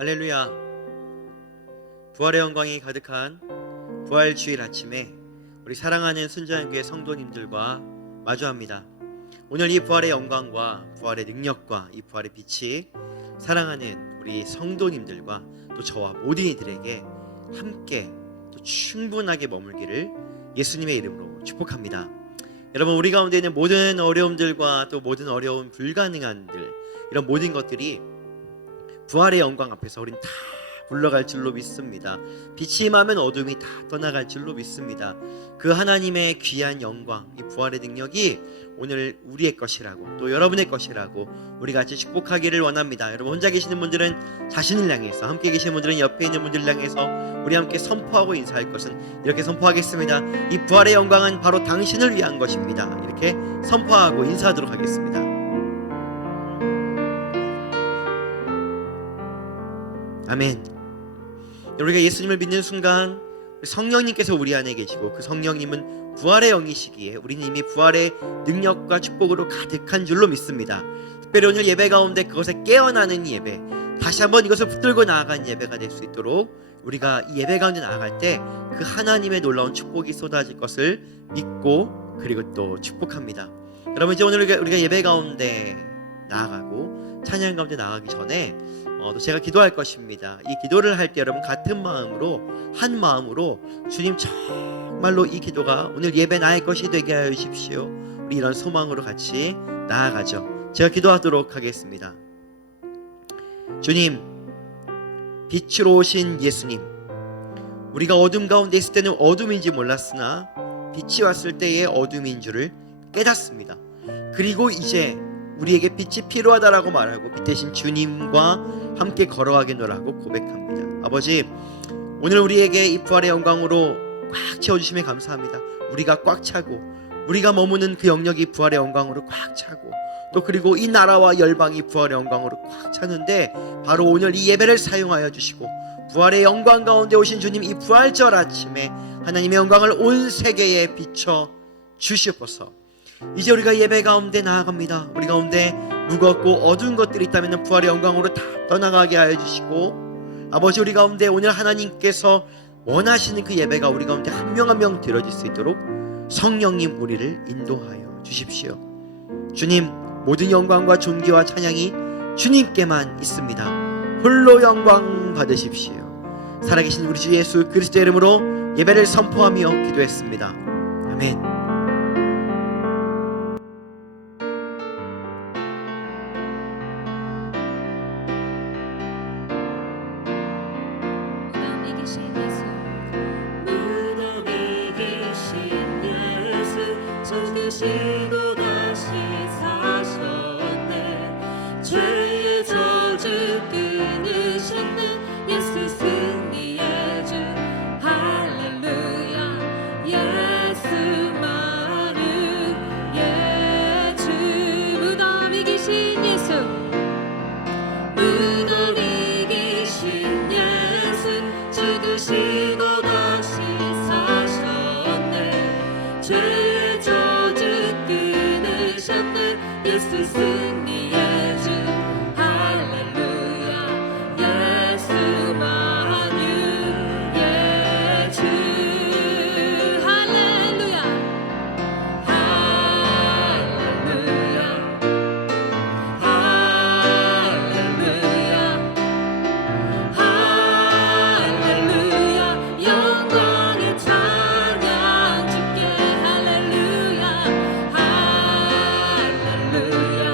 할렐루야. 부활의 영광이 가득한 부활주일 아침에 우리 사랑하는 순전교회 성도님들과 마주합니다. 오늘 이 부활의 영광과 부활의 능력과 이 부활의 빛이 사랑하는 우리 성도님들과 또 저와 모든 이들에게 함께 또 충분하게 머물기를 예수님의 이름으로 축복합니다. 여러분, 우리 가운데 있는 모든 어려움들과 또 모든 어려운 불가능한들, 이런 모든 것들이 부활의 영광 앞에서 우린 다 물러갈 줄로 믿습니다. 빛이 임하면 어둠이 다 떠나갈 줄로 믿습니다. 그 하나님의 귀한 영광, 이 부활의 능력이 오늘 우리의 것이라고 또 여러분의 것이라고 우리 같이 축복하기를 원합니다. 여러분, 혼자 계시는 분들은 자신을 향해서, 함께 계시는 분들은 옆에 있는 분들을 향해서 우리 함께 선포하고 인사할 것은 이렇게 선포하겠습니다. 이 부활의 영광은 바로 당신을 위한 것입니다. 이렇게 선포하고 인사하도록 하겠습니다. 아멘. 우리가 예수님을 믿는 순간 성령님께서 우리 안에 계시고 그 성령님은 부활의 영이시기에 우리는 이미 부활의 능력과 축복으로 가득한 줄로 믿습니다. 특별히 오늘 예배 가운데 그것에 깨어나는 예배, 다시 한번 이것을 붙들고 나아간 예배가 될 수 있도록 우리가 이 예배 가운데 나아갈 때 그 하나님의 놀라운 축복이 쏟아질 것을 믿고 그리고 또 축복합니다. 여러분, 이제 오늘 우리가 예배 가운데 나아가고 찬양 가운데 나아가기 전에 또 제가 기도할 것입니다. 이 기도를 할 때 여러분 같은 마음으로, 한 마음으로 주님, 정말로 이 기도가 오늘 예배 나의 것이 되게 하여 주십시오. 우리 이런 소망으로 같이 나아가죠. 제가 기도하도록 하겠습니다. 주님, 빛으로 오신 예수님, 우리가 어둠 가운데 있을 때는 어둠인지 몰랐으나 빛이 왔을 때의 어둠인 줄을 깨닫습니다. 그리고 이제 우리에게 빛이 필요하다라고 말하고 빛 대신 주님과 함께 걸어가겠노라고 고백합니다. 아버지, 오늘 우리에게 이 부활의 영광으로 꽉 채워주심에 감사합니다. 우리가 꽉 차고 우리가 머무는 그 영역이 부활의 영광으로 꽉 차고 또 그리고 이 나라와 열방이 부활의 영광으로 꽉 차는데 바로 오늘 이 예배를 사용하여 주시고 부활의 영광 가운데 오신 주님, 이 부활절 아침에 하나님의 영광을 온 세계에 비춰 주시옵소서. 이제 우리가 예배 가운데 나아갑니다. 우리 가운데 무겁고 어두운 것들이 있다면 부활의 영광으로 다 떠나가게 하여 주시고, 아버지, 우리 가운데 오늘 하나님께서 원하시는 그 예배가 우리 가운데 한 명 한 명 드려질 수 있도록 성령님 우리를 인도하여 주십시오. 주님, 모든 영광과 존귀와 찬양이 주님께만 있습니다. 홀로 영광 받으십시오. 살아계신 우리 주 예수 그리스도의 이름으로 예배를 선포하며 기도했습니다. 아멘. 죽으시고 다시 사셨네. 죄의 저주 끊으셨네. 예수 승리의 주 할렐루야. 예수만은 예주. 무덤 이기신 예수, 무덤 이기신 예수, 죽으시고 다시 사셨네. 죄의 저주 끊으셨네. 예수 승리의 주 할렐루야. 예수만은 예주 할렐루야. 할렐루야. 할렐루야. 할렐루야. 영광의 찬양 주께 할렐루야. 할렐루야.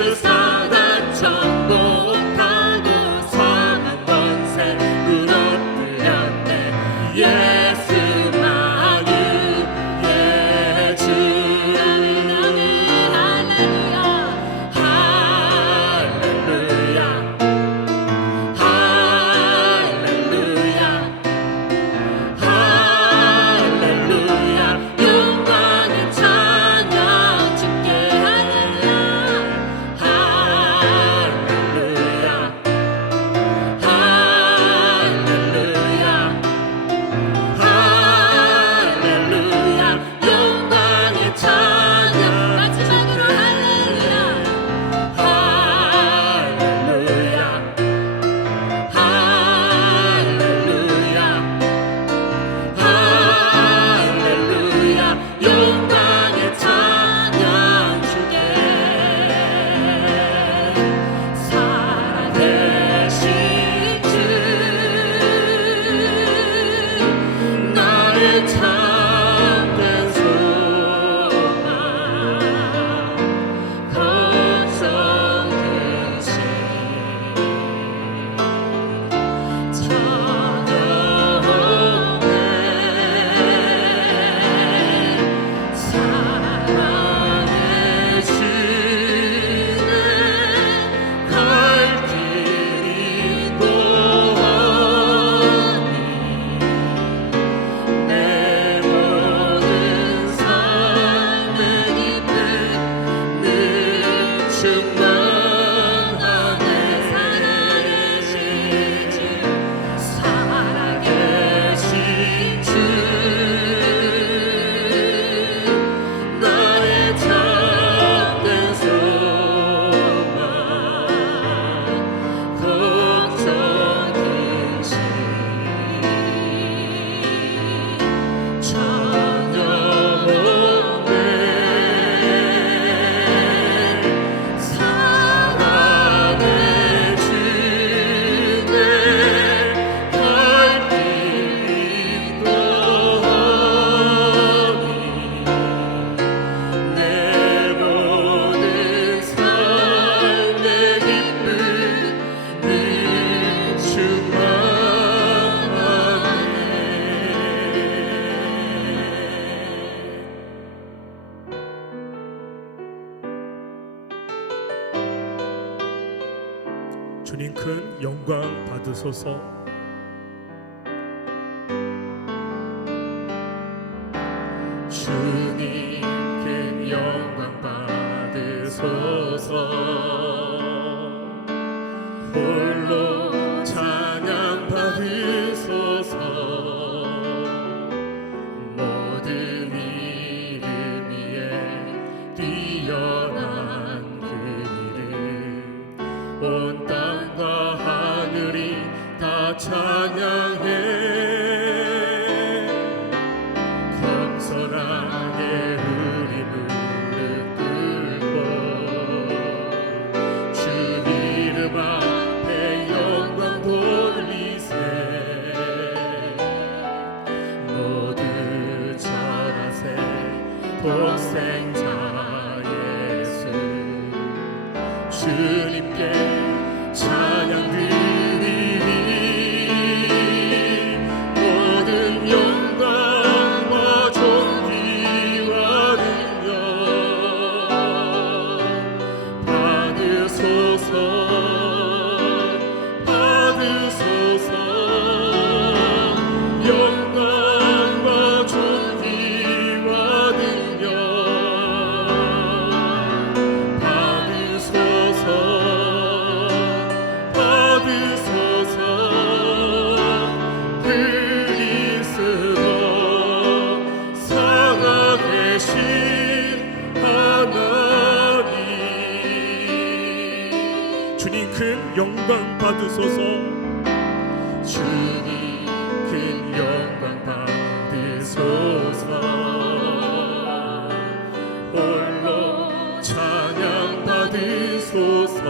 예수 사단 정복하고 사망 권세 무너뜨렸네. 예수만 유예 주. 아멘 아멘 할렐루야 할렐루야 할렐루야 할렐루야 영광의 찬양 주께 할렐루야 할렐루야 할렐루야 할렐루야 영광의 찬양 마지막으로 할렐루야 할렐루야 할렐루야 할렐루야 영광의 찬양 주게. 살아계신 주 나의 참된 소망 걱정 근심 사랑해 주네 갈 길이 보니 내 모든 삶의 기쁨 늘 충만하네. 살아계신 주 나의 참된 소망 걱정 근심 전혀 없네. 사랑해 주네 갈 길이 보니 내 모든 삶의 기쁨 늘 충만하네. 주님 큰 영광 받으소서. 주님 큰 영광 받으소서. 홀로 찬양 받으소서. 모든 이름 위에 뛰어난 그 이름 온 땅과 하늘이 다 찬양해. 겸손하게 우리 무릎 꿇고 주 이름 앞에 영광 돌리세. 모두 절하세 독생자 예수. 주님께 찬양 드리리. 모든 영광과 존귀와 능력 받으소서. 받으소서. 영광과 존귀와 능력 받으소서. 받으소서. 그리스도 살아계신 하나님. 주님 큰 영광 받으소서. 주님 큰 영광 받으소서. 홀로 찬양 받으소서.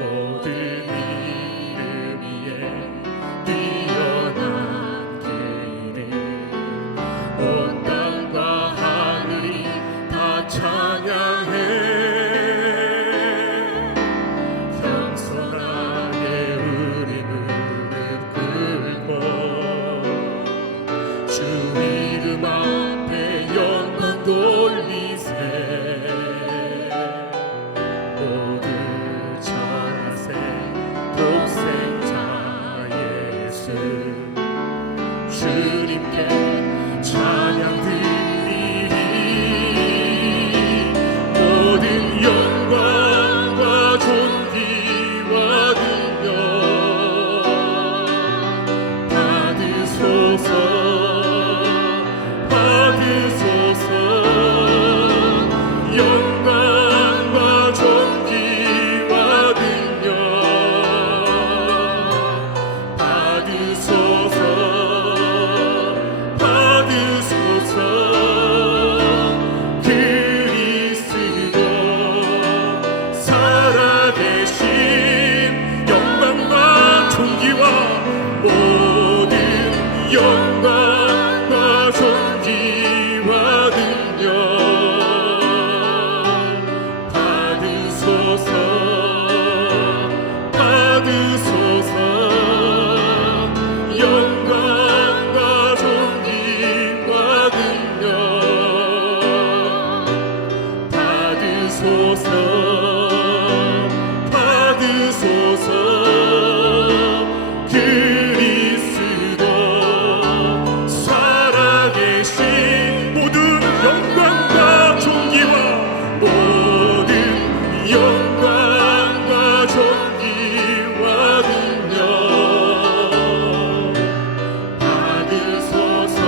모든 이름 위에 뛰어난 그 이름 온 땅과 하늘이 다 찬양해. 받으소서 받으소서 그리스도 살아계신 모든 영광과 존귀와 모든 영광과 존귀와 능력 받으소서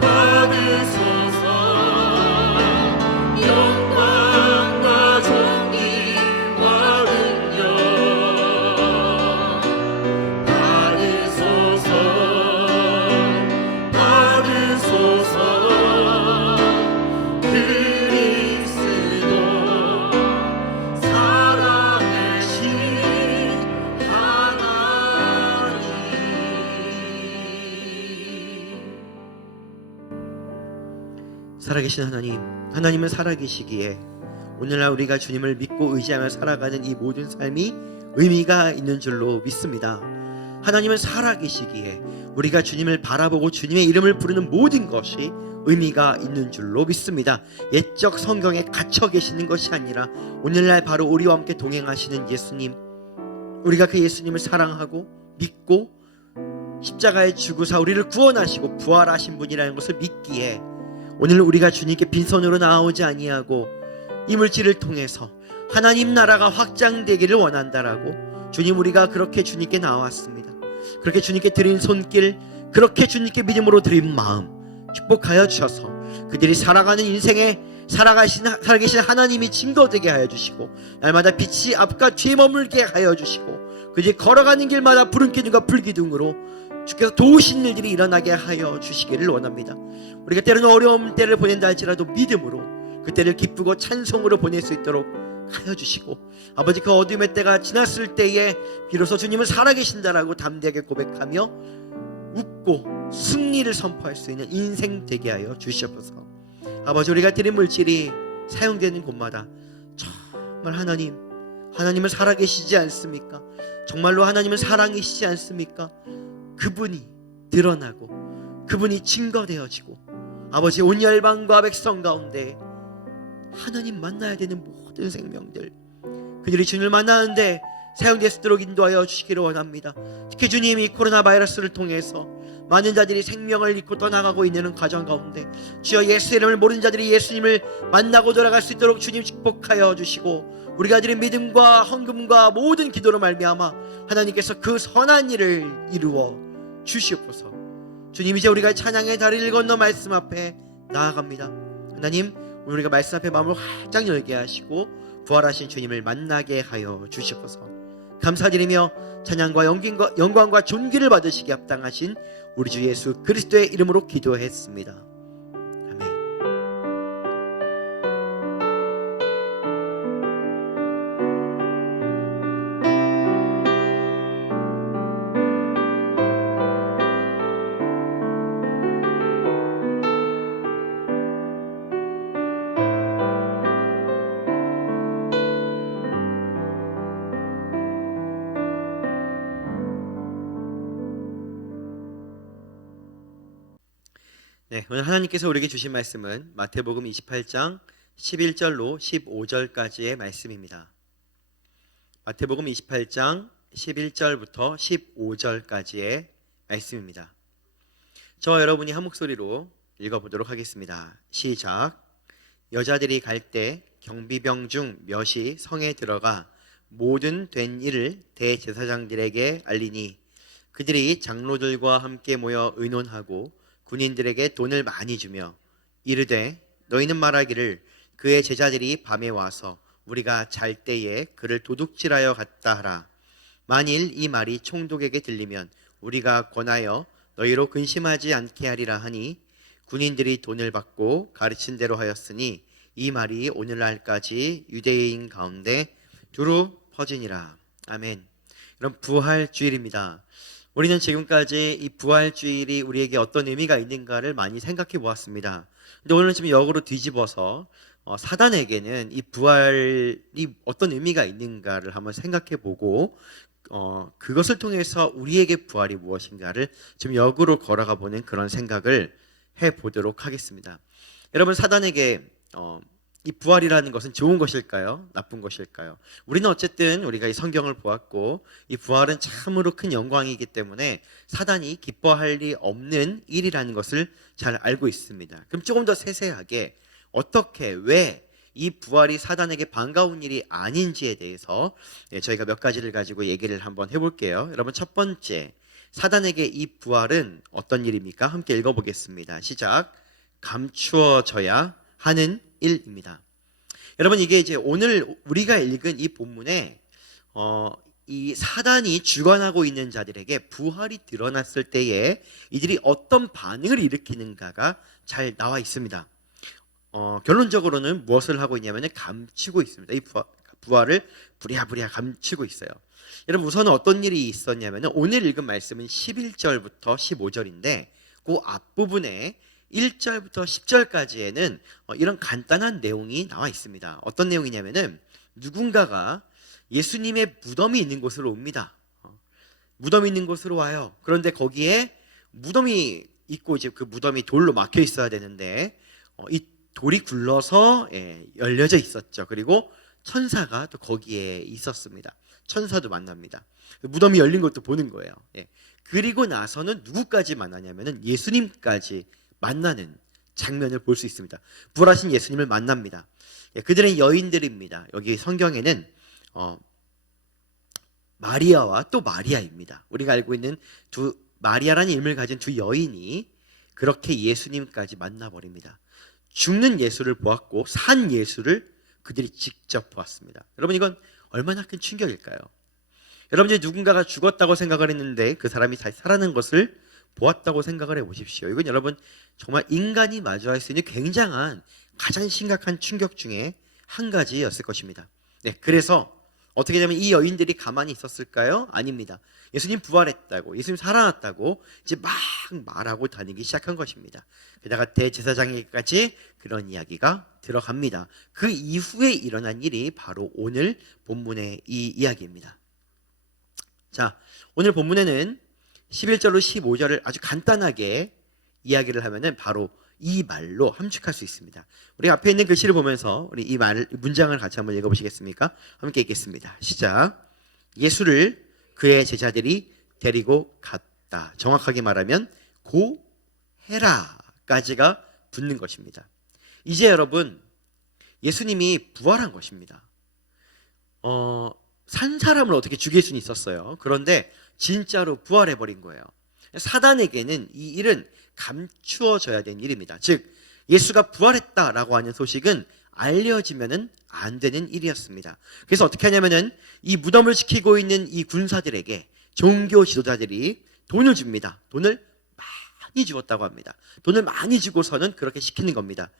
받으소서 영광과 존귀와 능력 받으소서 받으소서 그리스도 살아계신 하나님. 살아계신 하나님, 하나님은 살아계시기에 오늘날 우리가 주님을 믿고 의지하며 살아가는 이 모든 삶이 의미가 있는 줄로 믿습니다. 하나님은 살아계시기에 우리가 주님을 바라보고 주님의 이름을 부르는 모든 것이 의미가 있는 줄로 믿습니다. 옛적 성경에 갇혀 계시는 것이 아니라 오늘날 바로 우리와 함께 동행하시는 예수님, 우리가 그 예수님을 사랑하고 믿고 십자가에 죽으사 우리를 구원하시고 부활하신 분이라는 것을 믿기에 오늘 우리가 주님께 빈손으로 나아오지 아니하고 이 물질을 통해서 하나님 나라가 확장되기를 원한다라고 주님, 우리가 그렇게 주님께 나왔습니다. 그렇게 주님께 드린 손길, 그렇게 주님께 믿음으로 드린 마음 축복하여 주셔서 그들이 살아가는 인생에 살아계신 하나님이 증거되게 하여 주시고 날마다 빛이 앞과 뒤에 머물게 하여 주시고 그들이 걸어가는 길마다 푸른 기둥과 불기둥으로 주께서 도우신 일들이 일어나게 하여 주시기를 원합니다. 우리가 때로는 어려운 때를 보낸다 할지라도 믿음으로 그 때를 기쁘고 찬송으로 보낼 수 있도록 하여 주시고 아버지, 그 어둠의 때가 지났을 때에 비로소 주님은 살아계신다라고 담대하게 고백하며 웃고 승리를 선포할 수 있는 인생 되게 하여 주시옵소서. 아버지, 우리가 드린 물질이 사용되는 곳마다 정말 하나님은 살아계시지 않습니까? 정말로 하나님은 사랑이시지 않습니까? 그분이 드러나고 그분이 증거되어지고 아버지, 온 열방과 백성 가운데 하나님 만나야 되는 모든 생명들, 그들이 주님을 만나는데 사용될 수 있도록 인도하여 주시기를 원합니다. 특히 주님이 코로나 바이러스를 통해서 많은 자들이 생명을 잃고 떠나가고 있는 과정 가운데 주여 예수 이름을 모르는 자들이 예수님을 만나고 돌아갈 수 있도록 주님 축복하여 주시고 우리가 드린 믿음과 헌금과 모든 기도로 말미암아 하나님께서 그 선한 일을 이루어 주시옵소서. 주님, 이제 우리가 찬양의 다리를 건너 말씀 앞에 나아갑니다. 하나님, 우리가 말씀 앞에 마음을 활짝 열게 하시고 부활하신 주님을 만나게 하여 주시옵소서. 감사드리며 찬양과 영광과 존귀를 받으시기 합당하신 우리 주 예수 그리스도의 이름으로 기도했습니다. 아멘. 네, 오늘 하나님께서 우리에게 주신 말씀은 마태복음 28장 11절로 15절까지의 말씀입니다. 마태복음 28장 11절부터 15절까지의 말씀입니다. 저와 여러분이 한 목소리로 읽어보도록 하겠습니다. 시작. 여자들이 갈 때 경비병 중 몇이 성에 들어가 모든 된 일을 대제사장들에게 알리니 그들이 장로들과 함께 모여 의논하고 군인들에게 돈을 많이 주며 이르되 너희는 말하기를 그의 제자들이 밤에 와서 우리가 잘 때에 그를 도둑질하여 갔다 하라. 만일 이 말이 총독에게 들리면 우리가 권하여 너희로 근심하지 않게 하리라 하니 군인들이 돈을 받고 가르친 대로 하였으니 이 말이 오늘날까지 유대인 가운데 두루 퍼지니라. 아멘. 이런 부활주일입니다. 우리는 지금까지 이 부활주일이 우리에게 어떤 의미가 있는가를 많이 생각해 보았습니다. 근데 오늘은 좀 역으로 뒤집어서 사단에게는 이 부활이 어떤 의미가 있는가를 한번 생각해 보고 그것을 통해서 우리에게 부활이 무엇인가를 좀 역으로 걸어가 보는 그런 생각을 해 보도록 하겠습니다. 여러분, 사단에게 이 부활이라는 것은 좋은 것일까요? 나쁜 것일까요? 우리는 어쨌든 우리가 이 성경을 보았고 이 부활은 참으로 큰 영광이기 때문에 사단이 기뻐할 리 없는 일이라는 것을 잘 알고 있습니다. 그럼 조금 더 세세하게 어떻게 왜 이 부활이 사단에게 반가운 일이 아닌지에 대해서 저희가 몇 가지를 가지고 얘기를 한번 해볼게요. 여러분, 첫 번째, 사단에게 이 부활은 어떤 일입니까? 함께 읽어보겠습니다. 시작. 감추어져야 하는 일입니다. 여러분, 이게 이제 오늘 우리가 읽은 이 본문에 이 사단이 주관하고 있는 자들에게 부활이 드러났을 때에 이들이 어떤 반응을 일으키는가가 잘 나와 있습니다. 결론적으로는 무엇을 하고 있냐면 감추고 있습니다. 이 부활을 부랴부랴 감추고 있어요. 여러분, 우선 어떤 일이 있었냐면 오늘 읽은 말씀은 11절부터 15절인데 그 앞부분에 1절부터 10절까지에는 이런 간단한 내용이 나와 있습니다. 어떤 내용이냐면은 누군가가 예수님의 무덤이 있는 곳으로 옵니다. 무덤이 있는 곳으로 와요. 그런데 거기에 무덤이 있고 이제 그 무덤이 돌로 막혀 있어야 되는데 이 돌이 굴러서 열려져 있었죠. 그리고 천사가 또 거기에 있었습니다. 천사도 만납니다. 무덤이 열린 것도 보는 거예요. 그리고 나서는 누구까지 만나냐면은 예수님까지 만나는 장면을 볼 수 있습니다. 부활하신 예수님을 만납니다. 그들은 여인들입니다. 여기 성경에는 마리아와 또 마리아입니다. 우리가 알고 있는 마리아라는 이름을 가진 두 여인이 그렇게 예수님까지 만나버립니다. 죽는 예수를 보았고 산 예수를 그들이 직접 보았습니다. 여러분, 이건 얼마나 큰 충격일까요? 여러분들이 누군가가 죽었다고 생각을 했는데 그 사람이 다시 살아난 것을 보았다고 생각을 해보십시오. 이건 여러분 정말 인간이 마주할 수 있는 굉장한 가장 심각한 충격 중에 한 가지였을 것입니다. 그래서 어떻게 되면 이 여인들이 가만히 있었을까요? 아닙니다. 예수님 부활했다고, 예수님 살아났다고 이제 막 말하고 다니기 시작한 것입니다. 게다가 대제사장에게까지 그런 이야기가 들어갑니다. 그 이후에 일어난 일이 바로 오늘 본문의 이 이야기입니다. 자, 오늘 본문에는 11절로 15절을 아주 간단하게 이야기를 하면은 바로 이 말로 함축할 수 있습니다. 우리 앞에 있는 글씨를 보면서 우리 이 문장을 같이 한번 읽어보시겠습니까? 함께 읽겠습니다. 시작. 예수를 그의 제자들이 데리고 갔다. 정확하게 말하면 고해라까지가 붙는 것입니다. 이제 여러분, 예수님이 부활한 것입니다. 산 사람을 어떻게 죽일 수는 있었어요. 그런데 진짜로 부활해버린 거예요. 사단에게는 이 일은 감추어져야 되는 일입니다. 즉, 예수가 부활했다라고 하는 소식은 알려지면은 안 되는 일이었습니다. 그래서 어떻게 하냐면은 이 무덤을 지키고 있는 이 군사들에게 종교 지도자들이 돈을 줍니다. 돈을 많이 주었다고 합니다. 돈을 많이 주고서는 그렇게 시키는 겁니다.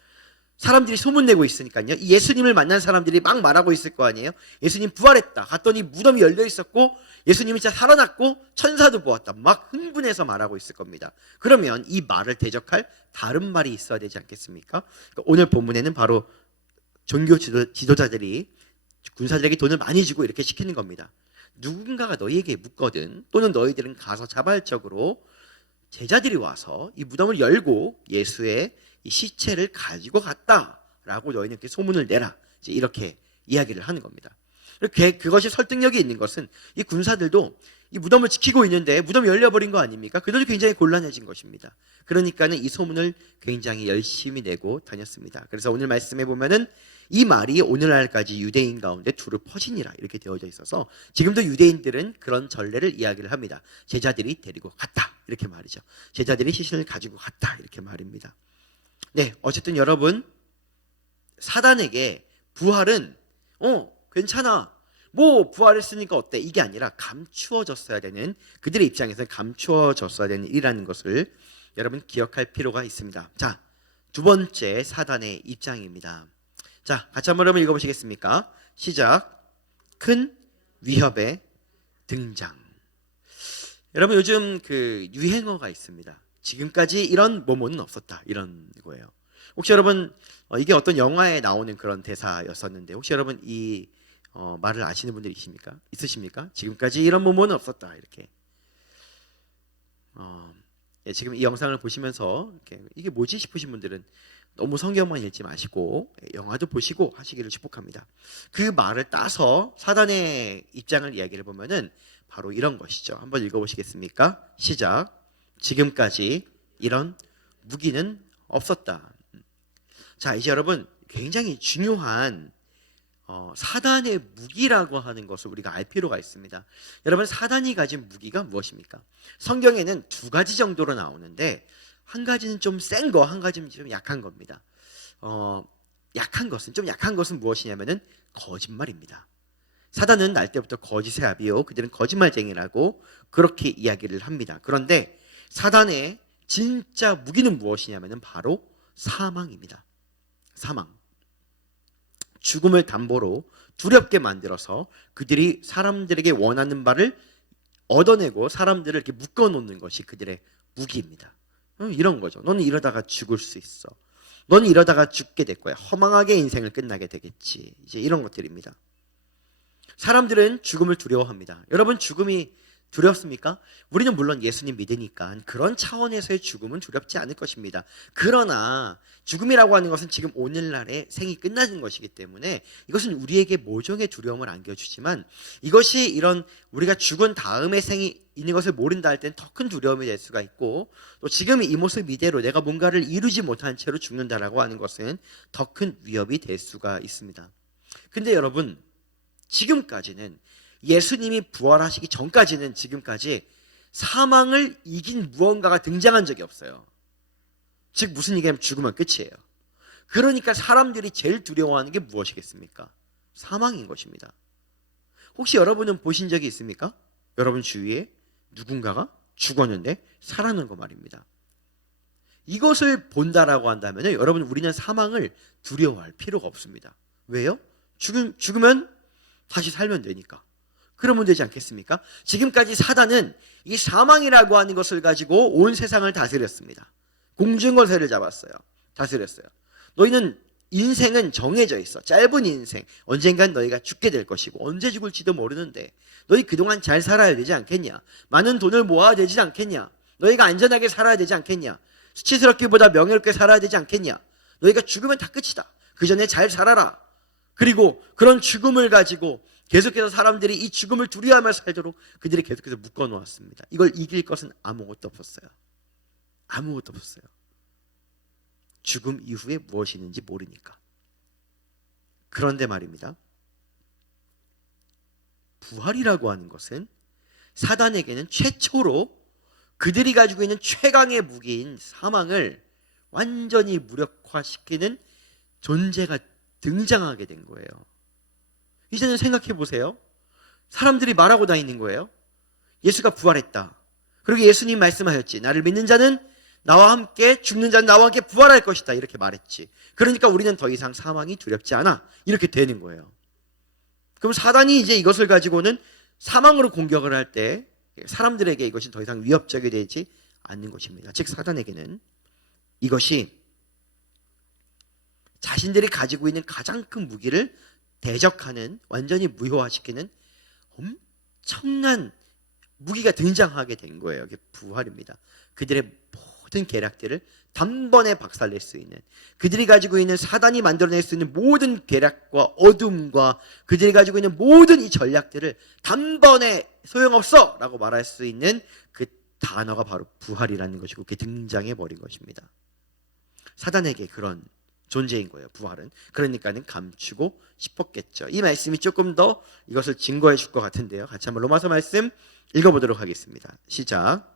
사람들이 소문내고 있으니까요. 이 예수님을 만난 사람들이 막 말하고 있을 거 아니에요. 예수님 부활했다. 갔더니 무덤이 열려 있었고 예수님이 진짜 살아났고 천사도 보았다. 막 흥분해서 말하고 있을 겁니다. 그러면 이 말을 대적할 다른 말이 있어야 되지 않겠습니까? 그러니까 오늘 본문에는 바로 종교 지도자들이 군사들에게 돈을 많이 주고 이렇게 시키는 겁니다. 누군가가 너희에게 묻거든, 또는 너희들은 가서 자발적으로 제자들이 와서 이 무덤을 열고 예수의 이 시체를 가지고 갔다라고 너희는 이렇게 소문을 내라. 이제 이렇게 이야기를 하는 겁니다. 그것이 설득력이 있는 것은 이 군사들도 이 무덤을 지키고 있는데 무덤이 열려버린 거 아닙니까? 그들도 굉장히 곤란해진 것입니다. 그러니까는 이 소문을 굉장히 열심히 내고 다녔습니다. 그래서 오늘 말씀해 보면은 이 말이 오늘날까지 유대인 가운데 두루 퍼지니라 이렇게 되어져 있어서 지금도 유대인들은 그런 전례를 이야기를 합니다. 제자들이 데리고 갔다 이렇게 말이죠. 제자들이 시신을 가지고 갔다 이렇게 말입니다. 어쨌든 여러분, 사단에게 부활은 괜찮아, 뭐 부활했으니까 어때, 이게 아니라 감추어졌어야 되는, 그들의 입장에서는 감추어졌어야 되는 일이라는 것을 여러분 기억할 필요가 있습니다. 자, 두 번째 사단의 입장입니다. 자, 같이 한번 여러분 읽어보시겠습니까? 시작. 큰 위협의 등장. 여러분, 요즘 그 유행어가 있습니다. 지금까지 이런 뭐뭐는 없었다, 이런 거예요. 혹시 여러분 이게 어떤 영화에 나오는 그런 대사였었는데 혹시 여러분 이 말을 아시는 분들이 있으십니까? 지금까지 이런 뭐뭐는 없었다, 이렇게. 지금 이 영상을 보시면서 이게 뭐지 싶으신 분들은 너무 성경만 읽지 마시고 영화도 보시고 하시기를 축복합니다. 그 말을 따서 사단의 입장을 이야기를 보면은 바로 이런 것이죠. 한번 읽어보시겠습니까? 시작. 지금까지 이런 무기는 없었다. 자, 이제 여러분 굉장히 중요한 사단의 무기라고 하는 것을 우리가 알 필요가 있습니다. 여러분, 사단이 가진 무기가 무엇입니까? 성경에는 두 가지 정도로 나오는데 한 가지는 좀 센 거, 한 가지는 좀 약한 겁니다. 약한 것은 무엇이냐면은 거짓말입니다. 사단은 날 때부터 거짓의 아비요, 그들은 거짓말쟁이라고 그렇게 이야기를 합니다. 그런데 사단의 진짜 무기는 무엇이냐면은 바로 사망입니다. 사망. 죽음을 담보로 두렵게 만들어서 그들이 사람들에게 원하는 바를 얻어내고 사람들을 이렇게 묶어놓는 것이 그들의 무기입니다. 이런 거죠. 너는 이러다가 죽을 수 있어. 너는 이러다가 죽게 될 거야. 허망하게 인생을 끝나게 되겠지. 이제 이런 것들입니다. 사람들은 죽음을 두려워합니다. 여러분, 죽음이 두렵습니까? 우리는 물론 예수님 믿으니까 그런 차원에서의 죽음은 두렵지 않을 것입니다. 그러나 죽음이라고 하는 것은 지금 오늘날의 생이 끝나는 것이기 때문에 이것은 우리에게 모종의 두려움을 안겨주지만, 이것이 이런 우리가 죽은 다음의 생이 있는 것을 모른다 할 땐 더 큰 두려움이 될 수가 있고, 또 지금 이 모습 이대로 내가 뭔가를 이루지 못한 채로 죽는다라고 하는 것은 더 큰 위협이 될 수가 있습니다. 근데 여러분, 지금까지는 예수님이 부활하시기 전까지는 지금까지 사망을 이긴 무언가가 등장한 적이 없어요. 즉 무슨 얘기냐면 죽으면 끝이에요. 그러니까 사람들이 제일 두려워하는 게 무엇이겠습니까? 사망인 것입니다. 혹시 여러분은 보신 적이 있습니까? 여러분 주위에 누군가가 죽었는데 살아난 거 말입니다. 이것을 본다라고 한다면 여러분, 우리는 사망을 두려워할 필요가 없습니다. 왜요? 죽으면 다시 살면 되니까. 그러면 되지 않겠습니까? 지금까지 사단은 이 사망이라고 하는 것을 가지고 온 세상을 다스렸습니다. 공중거세를 잡았어요. 다스렸어요. 너희는 인생은 정해져 있어. 짧은 인생. 언젠간 너희가 죽게 될 것이고 언제 죽을지도 모르는데 너희 그동안 잘 살아야 되지 않겠냐? 많은 돈을 모아야 되지 않겠냐? 너희가 안전하게 살아야 되지 않겠냐? 수치스럽기보다 명예롭게 살아야 되지 않겠냐? 너희가 죽으면 다 끝이다. 그 전에 잘 살아라. 그리고 그런 죽음을 가지고 계속해서 사람들이 이 죽음을 두려워하며 살도록 그들이 계속해서 묶어놓았습니다. 이걸 이길 것은 아무것도 없었어요. 아무것도 없었어요. 죽음 이후에 무엇이 있는지 모르니까. 그런데 말입니다, 부활이라고 하는 것은 사단에게는 최초로 그들이 가지고 있는 최강의 무기인 사망을 완전히 무력화시키는 존재가 등장하게 된 거예요. 이제는 생각해 보세요. 사람들이 말하고 다니는 거예요. 예수가 부활했다. 그리고 예수님 말씀하셨지. 나를 믿는 자는 나와 함께, 죽는 자는 나와 함께 부활할 것이다. 이렇게 말했지. 그러니까 우리는 더 이상 사망이 두렵지 않아. 이렇게 되는 거예요. 그럼 사단이 이제 이것을 가지고는 사망으로 공격을 할 때 사람들에게 이것이 더 이상 위협적이 되지 않는 것입니다. 즉 사단에게는 이것이 자신들이 가지고 있는 가장 큰 무기를 대적하는, 완전히 무효화시키는 엄청난 무기가 등장하게 된 거예요. 이게 부활입니다. 그들의 모든 계략들을 단번에 박살낼 수 있는, 그들이 가지고 있는, 사단이 만들어낼 수 있는 모든 계략과 어둠과 그들이 가지고 있는 모든 이 전략들을 단번에 소용없어 라고 말할 수 있는 그 단어가 바로 부활이라는 것이고, 그게 등장해 버린 것입니다. 사단에게 그런 존재인 거예요, 부활은. 그러니까는 감추고 싶었겠죠. 이 말씀이 조금 더 이것을 증거해 줄 것 같은데요. 같이 한번 로마서 말씀 읽어보도록 하겠습니다. 시작.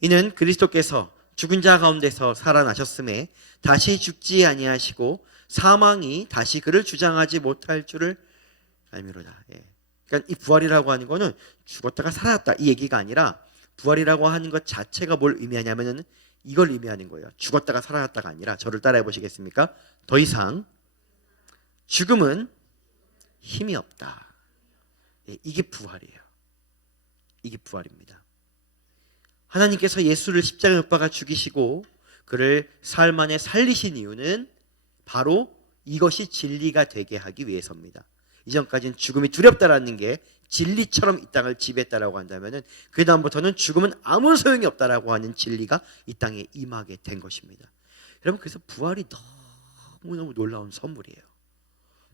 이는 그리스도께서 죽은 자 가운데서 살아나셨음에 다시 죽지 아니하시고 사망이 다시 그를 주장하지 못할 줄을 알미로다. 그러니까 이 부활이라고 하는 거는 죽었다가 살아났다 이 얘기가 아니라, 부활이라고 하는 것 자체가 뭘 의미하냐면은 이걸 의미하는 거예요. 죽었다가 살아났다가 아니라, 저를 따라해 보시겠습니까? 더 이상 죽음은 힘이 없다. 이게 부활이에요. 이게 부활입니다. 하나님께서 예수를 십자가에 못 박아 죽이시고 그를 사흘 만에 살리신 이유는 바로 이것이 진리가 되게 하기 위해서입니다. 이전까지는 죽음이 두렵다라는 게 진리처럼 이 땅을 지배했다라고 한다면은, 그 다음부터는 죽음은 아무 소용이 없다라고 하는 진리가 이 땅에 임하게 된 것입니다. 여러분, 그래서 부활이 너무너무 놀라운 선물이에요.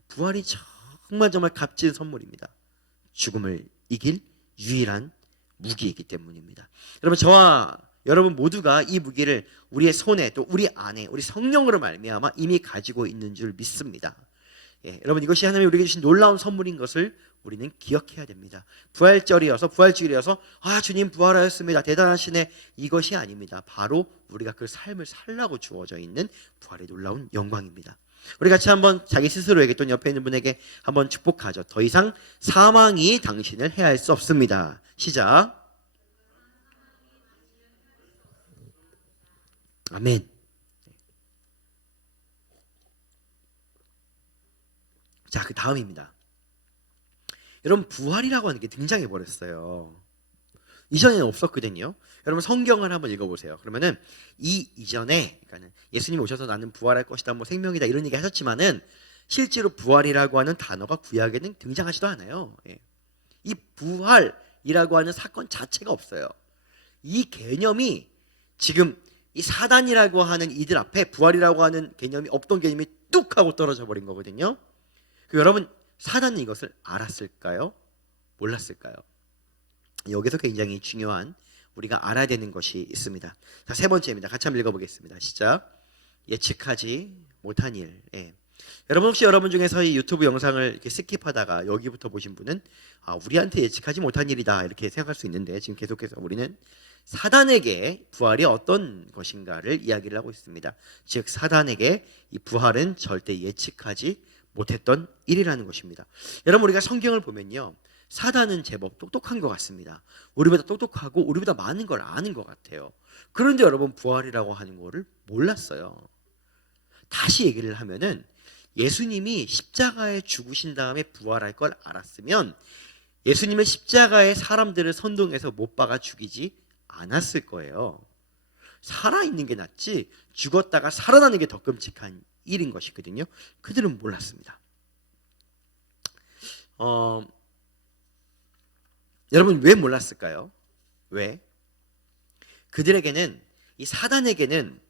부활이 정말 값진 선물입니다. 죽음을 이길 유일한 무기이기 때문입니다. 여러분, 저와 여러분 모두가 이 무기를 우리의 손에 또 우리 안에 우리 성령으로 말미암아 이미 가지고 있는 줄 믿습니다. 여러분, 이것이 하나님이 우리에게 주신 놀라운 선물인 것을 우리는 기억해야 됩니다. 부활주일이어서 주님 부활하였습니다, 대단하시네, 이것이 아닙니다. 바로 우리가 그 삶을 살라고 주어져 있는 부활의 놀라운 영광입니다. 우리 같이 한번 자기 스스로에게 또 옆에 있는 분에게 한번 축복하죠. 더 이상 사망이 당신을 해할 수 없습니다. 시작. 아멘. 자, 그 다음입니다. 여러분, 부활이라고 하는 게 등장해 버렸어요. 이전에는 없었거든요. 여러분, 성경을 한번 읽어보세요. 그러면은 이 이전에, 그러니까는 예수님이 오셔서 나는 부활할 것이다, 뭐 생명이다, 이런 얘기 하셨지만은 실제로 부활이라고 하는 단어가 구약에는 등장하지도 않아요. 이 부활이라고 하는 사건 자체가 없어요. 이 개념이 지금 이 사단이라고 하는 이들 앞에 부활이라고 하는 개념이 없던 개념이 뚝 하고 떨어져 버린 거거든요. 여러분, 사단은 이것을 알았을까요? 몰랐을까요? 여기서 굉장히 중요한 우리가 알아야 되는 것이 있습니다. 자, 세 번째입니다. 같이 한번 읽어보겠습니다. 시작. 예측하지 못한 일. 여러분, 혹시 여러분 중에서 이 유튜브 영상을 이렇게 스킵하다가 여기부터 보신 분은 우리한테 예측하지 못한 일이다, 이렇게 생각할 수 있는데, 지금 계속해서 우리는 사단에게 부활이 어떤 것인가를 이야기를 하고 있습니다. 즉, 사단에게 이 부활은 절대 예측하지 못했던 일이라는 것입니다. 여러분, 우리가 성경을 보면요, 사단은 제법 똑똑한 것 같습니다. 우리보다 똑똑하고 우리보다 많은 걸 아는 것 같아요. 그런데 여러분, 부활이라고 하는 거를 몰랐어요. 다시 얘기를 하면은 예수님이 십자가에 죽으신 다음에 부활할 걸 알았으면 예수님은 십자가에 사람들을 선동해서 못 박아 죽이지 않았을 거예요. 살아있는 게 낫지 죽었다가 살아나는 게 더 끔찍한 일인 것이거든요. 그들은 몰랐습니다. 여러분, 왜 몰랐을까요? 왜? 그들에게는, 이 사단에게는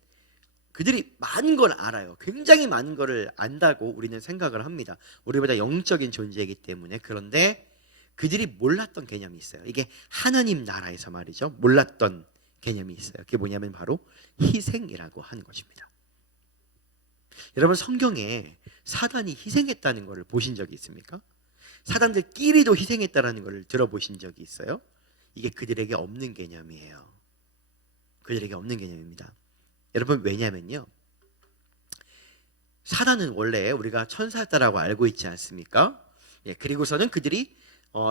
그들이 많은 걸 알아요. 굉장히 많은 걸 안다고 우리는 생각을 합니다. 우리보다 영적인 존재이기 때문에. 그런데 그들이 몰랐던 개념이 있어요. 이게 하나님 나라에서 말이죠, 몰랐던 개념이 있어요. 그게 뭐냐면 바로 희생이라고 하는 것입니다. 여러분, 성경에 사단이 희생했다는 것을 보신 적이 있습니까? 사단들끼리도 희생했다는 것을 들어보신 적이 있어요? 이게 그들에게 없는 개념이에요. 그들에게 없는 개념입니다. 여러분, 왜냐면요, 사단은 원래 우리가 천사였다라고 알고 있지 않습니까? 그리고서는 그들이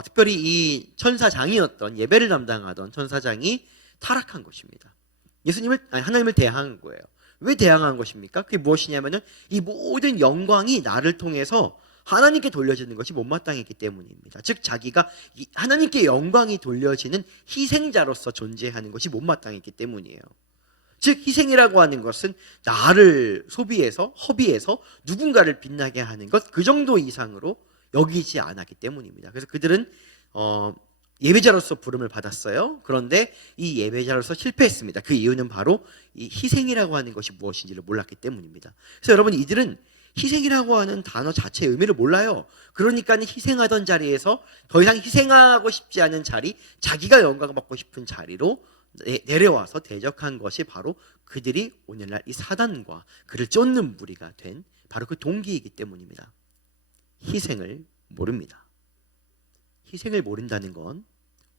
특별히 이 천사장이었던, 예배를 담당하던 천사장이 타락한 것입니다. 하나님을 대항한 거예요. 왜 대항한 것입니까? 그게 무엇이냐면은 이 모든 영광이 나를 통해서 하나님께 돌려지는 것이 못마땅했기 때문입니다. 즉, 자기가 하나님께 영광이 돌려지는 희생자로서 존재하는 것이 못마땅했기 때문이에요. 즉, 희생이라고 하는 것은 나를 허비해서 누군가를 빛나게 하는 것, 그 정도 이상으로 여기지 않았기 때문입니다. 그래서 그들은 예배자로서 부름을 받았어요. 그런데 이 예배자로서 실패했습니다. 그 이유는 바로 이 희생이라고 하는 것이 무엇인지를 몰랐기 때문입니다. 그래서 여러분, 이들은 희생이라고 하는 단어 자체의 의미를 몰라요. 그러니까 희생하던 자리에서 더 이상 희생하고 싶지 않은 자리, 자기가 영광을 받고 싶은 자리로 내려와서 대적한 것이 바로 그들이 오늘날 이 사단과 그를 쫓는 무리가 된 바로 그 동기이기 때문입니다. 희생을 모릅니다. 희생을 모른다는 건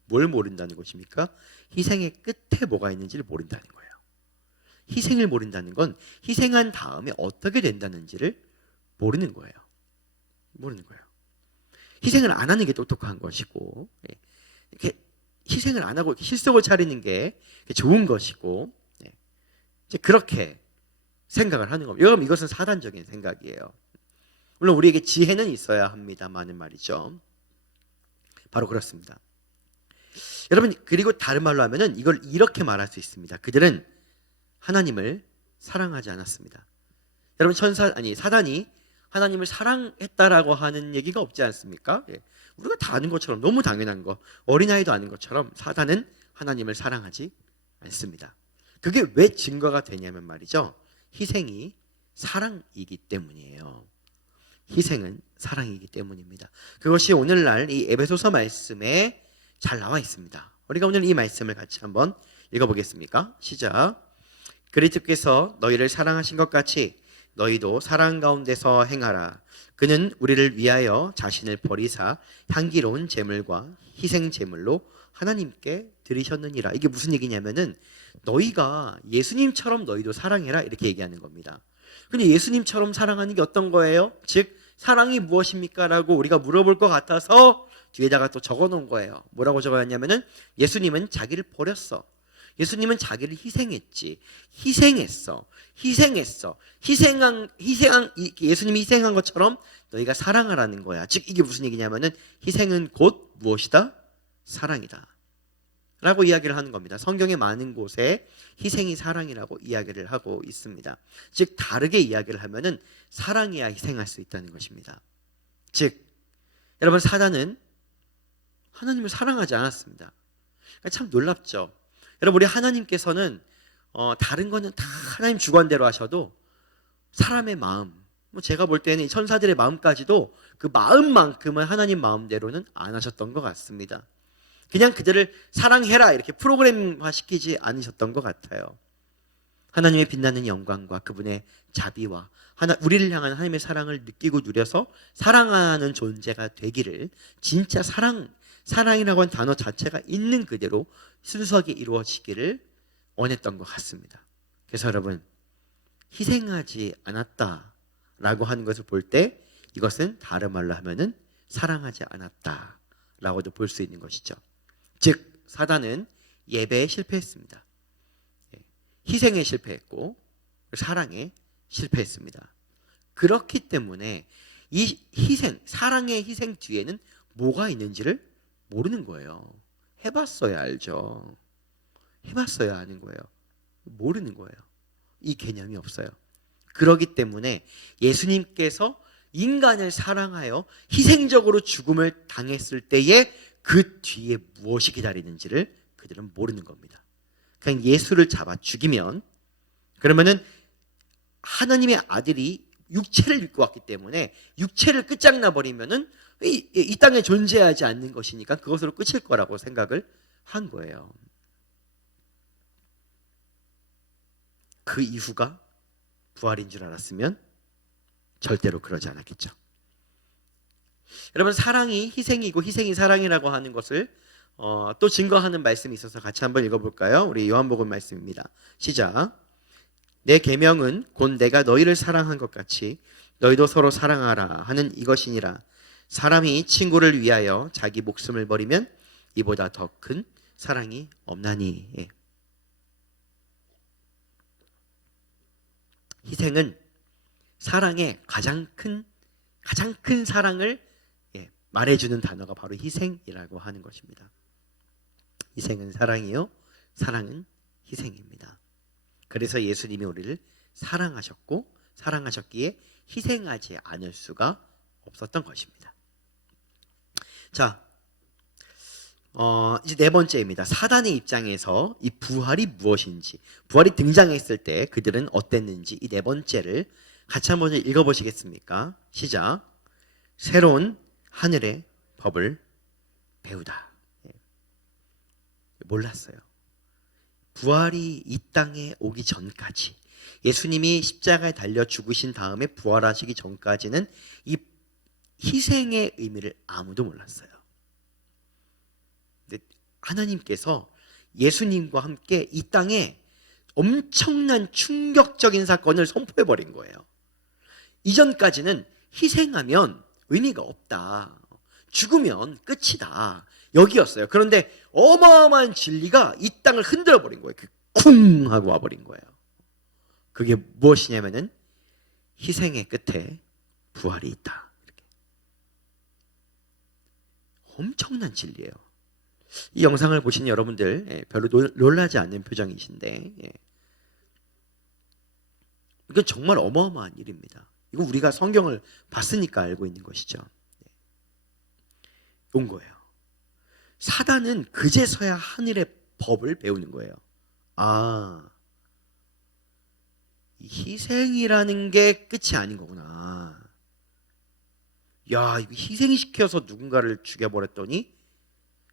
뭘 모른다는 것입니까? 희생의 끝에 뭐가 있는지를 모른다는 거예요. 희생을 모른다는 건 희생한 다음에 어떻게 된다는지를 모르는 거예요. 희생을 안 하는 게 똑똑한 것이고, 이렇게 희생을 안 하고 실속을 차리는 게 좋은 것이고, 이제 그렇게 생각을 하는 겁니다. 여러분, 이것은 사단적인 생각이에요. 물론 우리에게 지혜는 있어야 합니다만은 말이죠. 바로 그렇습니다. 여러분, 그리고 다른 말로 하면은 이걸 이렇게 말할 수 있습니다. 그들은 하나님을 사랑하지 않았습니다. 여러분, 사단이 하나님을 사랑했다라고 하는 얘기가 없지 않습니까? 우리가 다 아는 것처럼, 너무 당연한 거, 어린아이도 아는 것처럼 사단은 하나님을 사랑하지 않습니다. 그게 왜 증거가 되냐면 말이죠, 희생이 사랑이기 때문이에요. 희생은 사랑이기 때문입니다. 그것이 오늘날 이 에베소서 말씀에 잘 나와 있습니다. 우리가 오늘 이 말씀을 같이 한번 읽어보겠습니까? 시작. 그리스도께서 너희를 사랑하신 것 같이 너희도 사랑 가운데서 행하라. 그는 우리를 위하여 자신을 버리사 향기로운 제물과 희생 제물로 하나님께 드리셨느니라. 이게 무슨 얘기냐면은 너희가 예수님처럼 너희도 사랑해라 이렇게 얘기하는 겁니다. 근데 예수님처럼 사랑하는 게 어떤 거예요? 즉 사랑이 무엇입니까? 라고 우리가 물어볼 것 같아서 뒤에다가 또 적어놓은 거예요. 뭐라고 적어놨냐면은 예수님은 자기를 버렸어. 예수님은 자기를 희생했어. 예수님이 희생한 것처럼 너희가 사랑하라는 거야. 즉 이게 무슨 얘기냐면은 희생은 곧 무엇이다? 사랑이다 라고 이야기를 하는 겁니다. 성경의 많은 곳에 희생이 사랑이라고 이야기를 하고 있습니다. 즉 다르게 이야기를 하면은 사랑해야 희생할 수 있다는 것입니다. 즉 여러분 사단은 하나님을 사랑하지 않았습니다. 그러니까 참 놀랍죠. 여러분 우리 하나님께서는 다른 거는 다 하나님 주관대로 하셔도 사람의 마음, 제가 볼 때는 천사들의 마음까지도 그 마음만큼은 하나님 마음대로는 안 하셨던 것 같습니다. 그냥 그들을 사랑해라 이렇게 프로그램화 시키지 않으셨던 것 같아요. 하나님의 빛나는 영광과 그분의 자비와 우리를 향한 하나님의 사랑을 느끼고 누려서 사랑하는 존재가 되기를 진짜 사랑이라고 하는 단어 자체가 있는 그대로 순수하게 이루어지기를 원했던 것 같습니다. 그래서 여러분 희생하지 않았다라고 하는 것을 볼 때 이것은 다른 말로 하면은 사랑하지 않았다라고도 볼 수 있는 것이죠. 즉 사단은 예배에 실패했습니다. 희생에 실패했고 사랑에 실패했습니다. 그렇기 때문에 이 사랑의 희생 뒤에는 뭐가 있는지를 모르는 거예요. 해봤어야 알죠. 해봤어야 아는 거예요. 모르는 거예요. 이 개념이 없어요. 그렇기 때문에 예수님께서 인간을 사랑하여 희생적으로 죽음을 당했을 때에 그 뒤에 무엇이 기다리는지를 그들은 모르는 겁니다. 그냥 예수를 잡아 죽이면 그러면은 하나님의 아들이 육체를 입고 왔기 때문에 육체를 끝장나 버리면은 이 땅에 존재하지 않는 것이니까 그것으로 끝일 거라고 생각을 한 거예요. 그 이후가 부활인 줄 알았으면 절대로 그러지 않았겠죠. 여러분 사랑이 희생이고 희생이 사랑이라고 하는 것을 또 증거하는 말씀이 있어서 같이 한번 읽어볼까요? 우리 요한복음 말씀입니다. 시작. 내 계명은 곧 내가 너희를 사랑한 것 같이 너희도 서로 사랑하라 하는 이것이니라. 사람이 친구를 위하여 자기 목숨을 버리면 이보다 더 큰 사랑이 없나니. 예. 희생은 사랑의 가장 큰 사랑을 말해주는 단어가 바로 희생이라고 하는 것입니다. 희생은 사랑이요, 사랑은 희생입니다. 그래서 예수님이 우리를 사랑하셨고 사랑하셨기에 희생하지 않을 수가 없었던 것입니다. 자, 이제 네 번째입니다. 사단의 입장에서 이 부활이 무엇인지, 부활이 등장했을 때 그들은 어땠는지 이 네 번째를 같이 한번 읽어보시겠습니까? 시작. 새로운 하늘의 법을 배우다. 몰랐어요. 부활이 이 땅에 오기 전까지, 예수님이 십자가에 달려 죽으신 다음에 부활하시기 전까지는 이 희생의 의미를 아무도 몰랐어요. 근데 하나님께서 예수님과 함께 이 땅에 엄청난 충격적인 사건을 선포해버린 거예요. 이전까지는 희생하면 의미가 없다, 죽으면 끝이다, 여기였어요. 그런데 어마어마한 진리가 이 땅을 흔들어 버린 거예요. 쿵 하고 와버린 거예요. 그게 무엇이냐면은 희생의 끝에 부활이 있다. 이렇게. 엄청난 진리예요. 이 영상을 보신 여러분들 별로 놀라지 않는 표정이신데 이건 정말 어마어마한 일입니다. 이거 우리가 성경을 봤으니까 알고 있는 것이죠. 온 거예요. 사단은 그제서야 하늘의 법을 배우는 거예요. 아, 희생이라는 게 끝이 아닌 거구나. 야, 이거 희생시켜서 누군가를 죽여버렸더니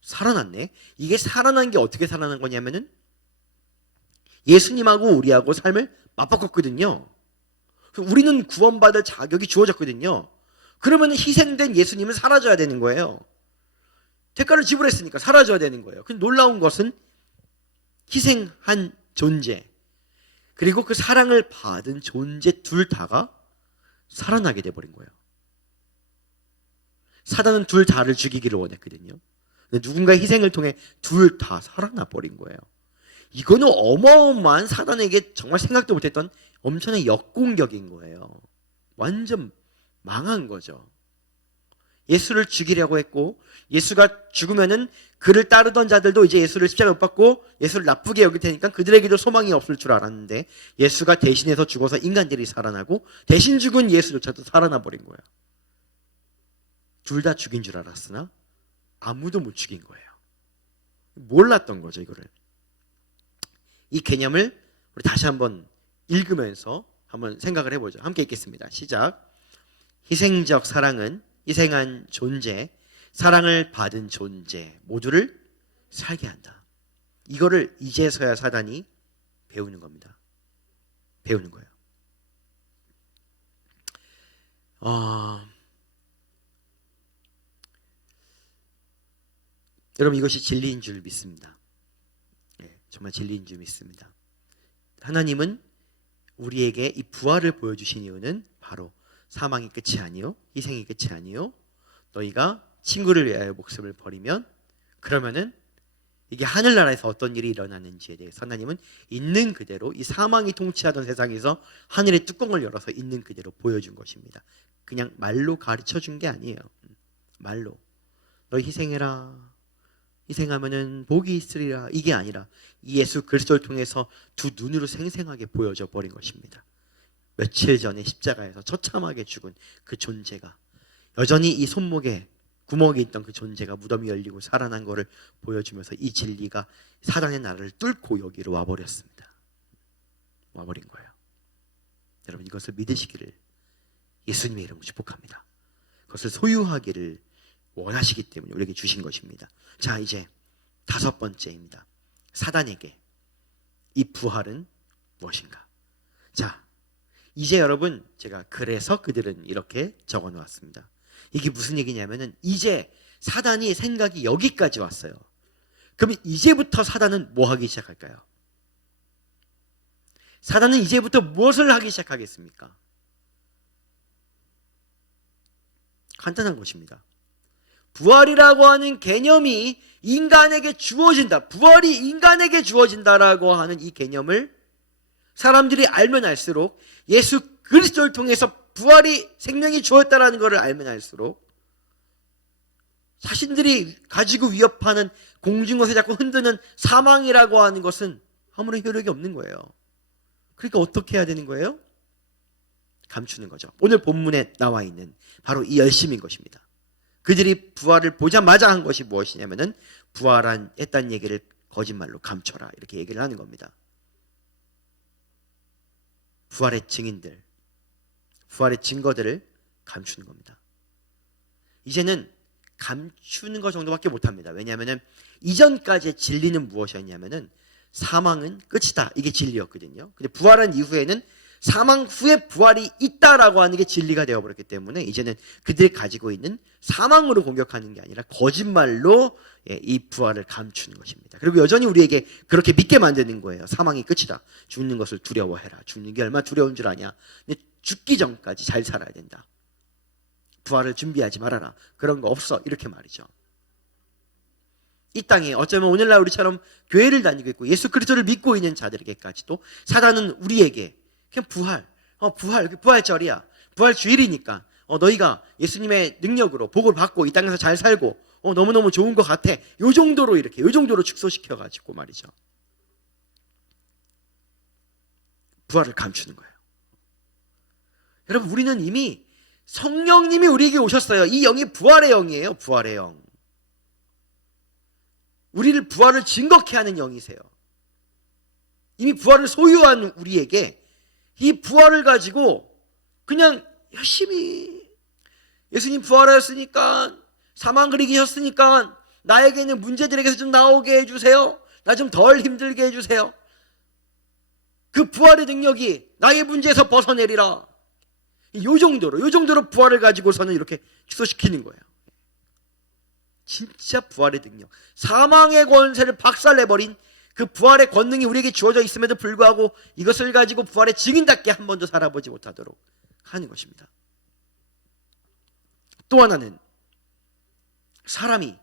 살아났네. 이게 살아난 게 어떻게 살아난 거냐면은 예수님하고 우리하고 삶을 맞바꿨거든요. 우리는 구원받을 자격이 주어졌거든요. 그러면 희생된 예수님은 사라져야 되는 거예요. 대가를 지불했으니까 사라져야 되는 거예요. 그 놀라운 것은 희생한 존재, 그리고 그 사랑을 받은 존재 둘 다가 살아나게 돼버린 거예요. 사단은 둘 다를 죽이기를 원했거든요. 근데 누군가의 희생을 통해 둘 다 살아나 버린 거예요. 이거는 어마어마한, 사단에게 정말 생각도 못했던 엄청난 역공격인 거예요. 완전 망한 거죠. 예수를 죽이려고 했고, 예수가 죽으면은 그를 따르던 자들도 이제 예수를 십자가에 못 박고 예수를 나쁘게 여길 테니까 그들에게도 소망이 없을 줄 알았는데, 예수가 대신해서 죽어서 인간들이 살아나고 대신 죽은 예수조차도 살아나 버린 거예요. 둘 다 죽인 줄 알았으나 아무도 못 죽인 거예요. 몰랐던 거죠, 이거를. 이 개념을 우리 다시 한번 읽으면서 한번 생각을 해보죠. 함께 읽겠습니다. 시작. 희생적 사랑은 희생한 존재, 사랑을 받은 존재 모두를 살게 한다. 이거를 이제서야 사단이 배우는 겁니다. 배우는 거예요. 여러분, 이것이 진리인 줄 믿습니다. 정말 진리인 줄 믿습니다. 하나님은 우리에게 이 부활을 보여주신 이유는 바로 사망이 끝이 아니요, 희생이 끝이 아니요, 너희가 친구를 위하여 목숨을 버리면, 그러면은 이게 하늘나라에서 어떤 일이 일어나는지에 대해서 하나님은 있는 그대로 이 사망이 통치하던 세상에서 하늘의 뚜껑을 열어서 있는 그대로 보여준 것입니다. 그냥 말로 가르쳐 준 게 아니에요. 말로 너희 희생해라, 희생하면은 복이 있으리라, 이게 아니라 이 예수 그리스도를 통해서 두 눈으로 생생하게 보여져 버린 것입니다. 며칠 전에 십자가에서 처참하게 죽은 그 존재가, 여전히 이 손목에 구멍이 있던 그 존재가 무덤이 열리고 살아난 것을 보여주면서 이 진리가 사단의 나라를 뚫고 여기로 와버렸습니다. 와버린 거예요. 여러분, 이것을 믿으시기를 예수님의 이름으로 축복합니다. 그것을 소유하기를 원하시기 때문에 우리에게 주신 것입니다. 자, 이제 다섯 번째입니다. 사단에게 이 부활은 무엇인가? 자, 이제 여러분, 제가 그래서 그들은 이렇게 적어 놓았습니다. 이게 무슨 얘기냐면은 이제 사단이 생각이 여기까지 왔어요. 그럼 이제부터 사단은 뭐 하기 시작할까요? 사단은 이제부터 무엇을 하기 시작하겠습니까? 간단한 것입니다. 부활이라고 하는 개념이 인간에게 주어진다, 부활이 인간에게 주어진다라고 하는 이 개념을 사람들이 알면 알수록, 예수 그리스도를 통해서 부활이 생명이 주었다라는 것을 알면 알수록 자신들이 가지고 위협하는 공중것에 자꾸 흔드는 사망이라고 하는 것은 아무런 효력이 없는 거예요. 그러니까 어떻게 해야 되는 거예요? 감추는 거죠. 오늘 본문에 나와 있는 바로 이 열심인 것입니다. 그들이 부활을 보자마자 한 것이 무엇이냐면은 부활했다는 얘기를 거짓말로 감춰라, 이렇게 얘기를 하는 겁니다. 부활의 증인들, 부활의 증거들을 감추는 겁니다. 이제는 감추는 것 정도밖에 못합니다. 왜냐하면 이전까지의 진리는 무엇이었냐면은 사망은 끝이다, 이게 진리였거든요. 근데 부활한 이후에는 사망 후에 부활이 있다라고 하는 게 진리가 되어버렸기 때문에 이제는 그들이 가지고 있는 사망으로 공격하는 게 아니라 거짓말로 이 부활을 감추는 것입니다. 그리고 여전히 우리에게 그렇게 믿게 만드는 거예요. 사망이 끝이다, 죽는 것을 두려워해라, 죽는 게 얼마나 두려운 줄 아냐, 근데 죽기 전까지 잘 살아야 된다, 부활을 준비하지 말아라, 그런 거 없어, 이렇게 말이죠. 이 땅에 어쩌면 오늘날 우리처럼 교회를 다니고 있고 예수 그리스도를 믿고 있는 자들에게까지도 사단은 우리에게 그냥 부활절이야, 부활주일이니까 너희가 예수님의 능력으로 복을 받고 이 땅에서 잘 살고 너무너무 좋은 것 같아, 요 정도로 축소시켜가지고 말이죠, 부활을 감추는 거예요. 여러분, 우리는 이미 성령님이 우리에게 오셨어요. 이 영이 부활의 영이에요. 부활의 영. 우리를 부활을 증거케 하는 영이세요. 이미 부활을 소유한 우리에게 이 부활을 가지고 그냥 열심히 예수님 부활하셨으니까 사망 그리 계셨으니까 나에게는 문제들에게서 좀 나오게 해주세요. 나 좀 덜 힘들게 해주세요. 그 부활의 능력이 나의 문제에서 벗어내리라. 요 정도로 부활을 가지고서는 이렇게 취소시키는 거예요. 진짜 부활의 능력, 사망의 권세를 박살내버린 그 부활의 권능이 우리에게 주어져 있음에도 불구하고 이것을 가지고 부활의 증인답게 한 번도 살아보지 못하도록 하는 것입니다. 또 하나는 사람이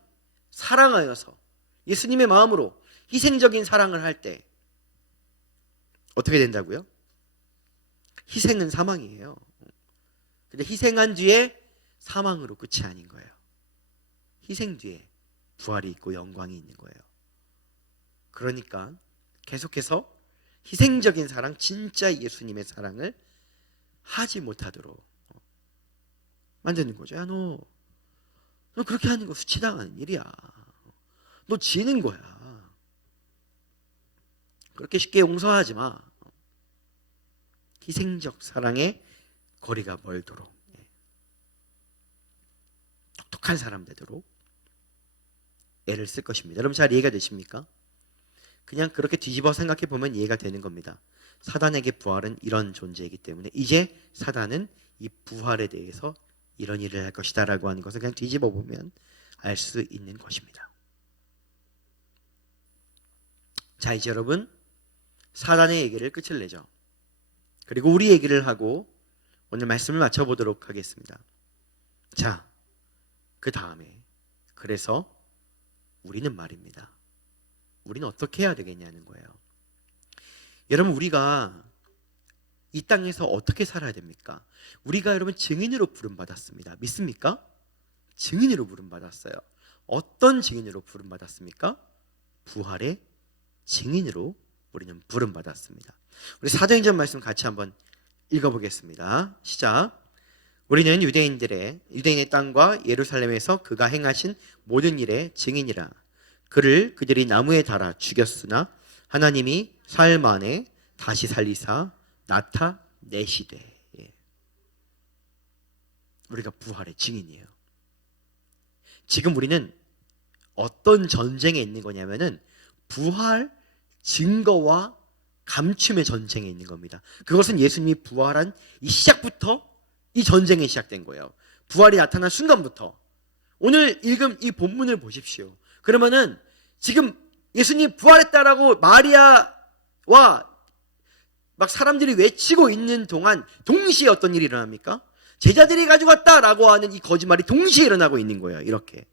사랑하여서 예수님의 마음으로 희생적인 사랑을 할 때 어떻게 된다고요? 희생은 사망이에요. 근데 희생한 뒤에 사망으로 끝이 아닌 거예요. 희생 뒤에 부활이 있고 영광이 있는 거예요. 그러니까 계속해서 희생적인 사랑, 진짜 예수님의 사랑을 하지 못하도록 만드는 거죠. 야, 너 그렇게 하는 거 수치당하는 일이야. 너 지는 거야. 그렇게 쉽게 용서하지 마. 희생적 사랑의 거리가 멀도록, 똑똑한 사람 되도록 애를 쓸 것입니다. 여러분 잘 이해가 되십니까? 그냥 그렇게 뒤집어 생각해 보면 이해가 되는 겁니다. 사단에게 부활은 이런 존재이기 때문에 이제 사단은 이 부활에 대해서 이런 일을 할 것이다 라고 하는 것을 그냥 뒤집어 보면 알 수 있는 것입니다. 자, 이제 여러분 사단의 얘기를 끝을 내죠. 그리고 우리 얘기를 하고 오늘 말씀을 마쳐보도록 하겠습니다. 자, 그 다음에 그래서 우리는 말입니다. 우리는 어떻게 해야 되겠냐는 거예요. 여러분 우리가 이 땅에서 어떻게 살아야 됩니까? 우리가 여러분 증인으로 부름받았습니다. 믿습니까? 증인으로 부름받았어요. 어떤 증인으로 부름받았습니까? 부활의 증인으로 우리는 부름받았습니다. 우리 사도행전 말씀 같이 한번 읽어보겠습니다. 시작. 우리는 유대인의 땅과 예루살렘에서 그가 행하신 모든 일의 증인이라. 그들이 나무에 달아 죽였으나 하나님이 사흘 만에 다시 살리사 나타내시되. 우리가 부활의 증인이에요. 지금 우리는 어떤 전쟁에 있는 거냐면은 부활 증거와 감춤의 전쟁에 있는 겁니다. 그것은 예수님이 부활한 이 시작부터 이 전쟁이 시작된 거예요. 부활이 나타난 순간부터. 오늘 읽은 이 본문을 보십시오. 그러면은 지금 예수님 부활했다라고 마리아와 막 사람들이 외치고 있는 동안 동시에 어떤 일이 일어납니까? 제자들이 가지고 왔다라고 하는 이 거짓말이 동시에 일어나고 있는 거예요. 이렇게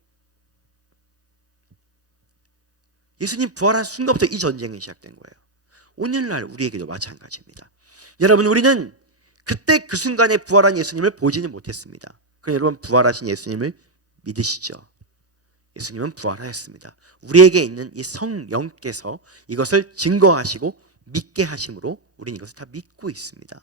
예수님 부활한 순간부터 이 전쟁이 시작된 거예요. 오늘날 우리에게도 마찬가지입니다. 여러분 우리는 그때 그 순간에 부활한 예수님을 보지는 못했습니다. 그럼 여러분 부활하신 예수님을 믿으시죠? 예수님은 부활하였습니다. 우리에게 있는 이 성령께서 이것을 증거하시고 믿게 하심으로 우리는 이것을 다 믿고 있습니다.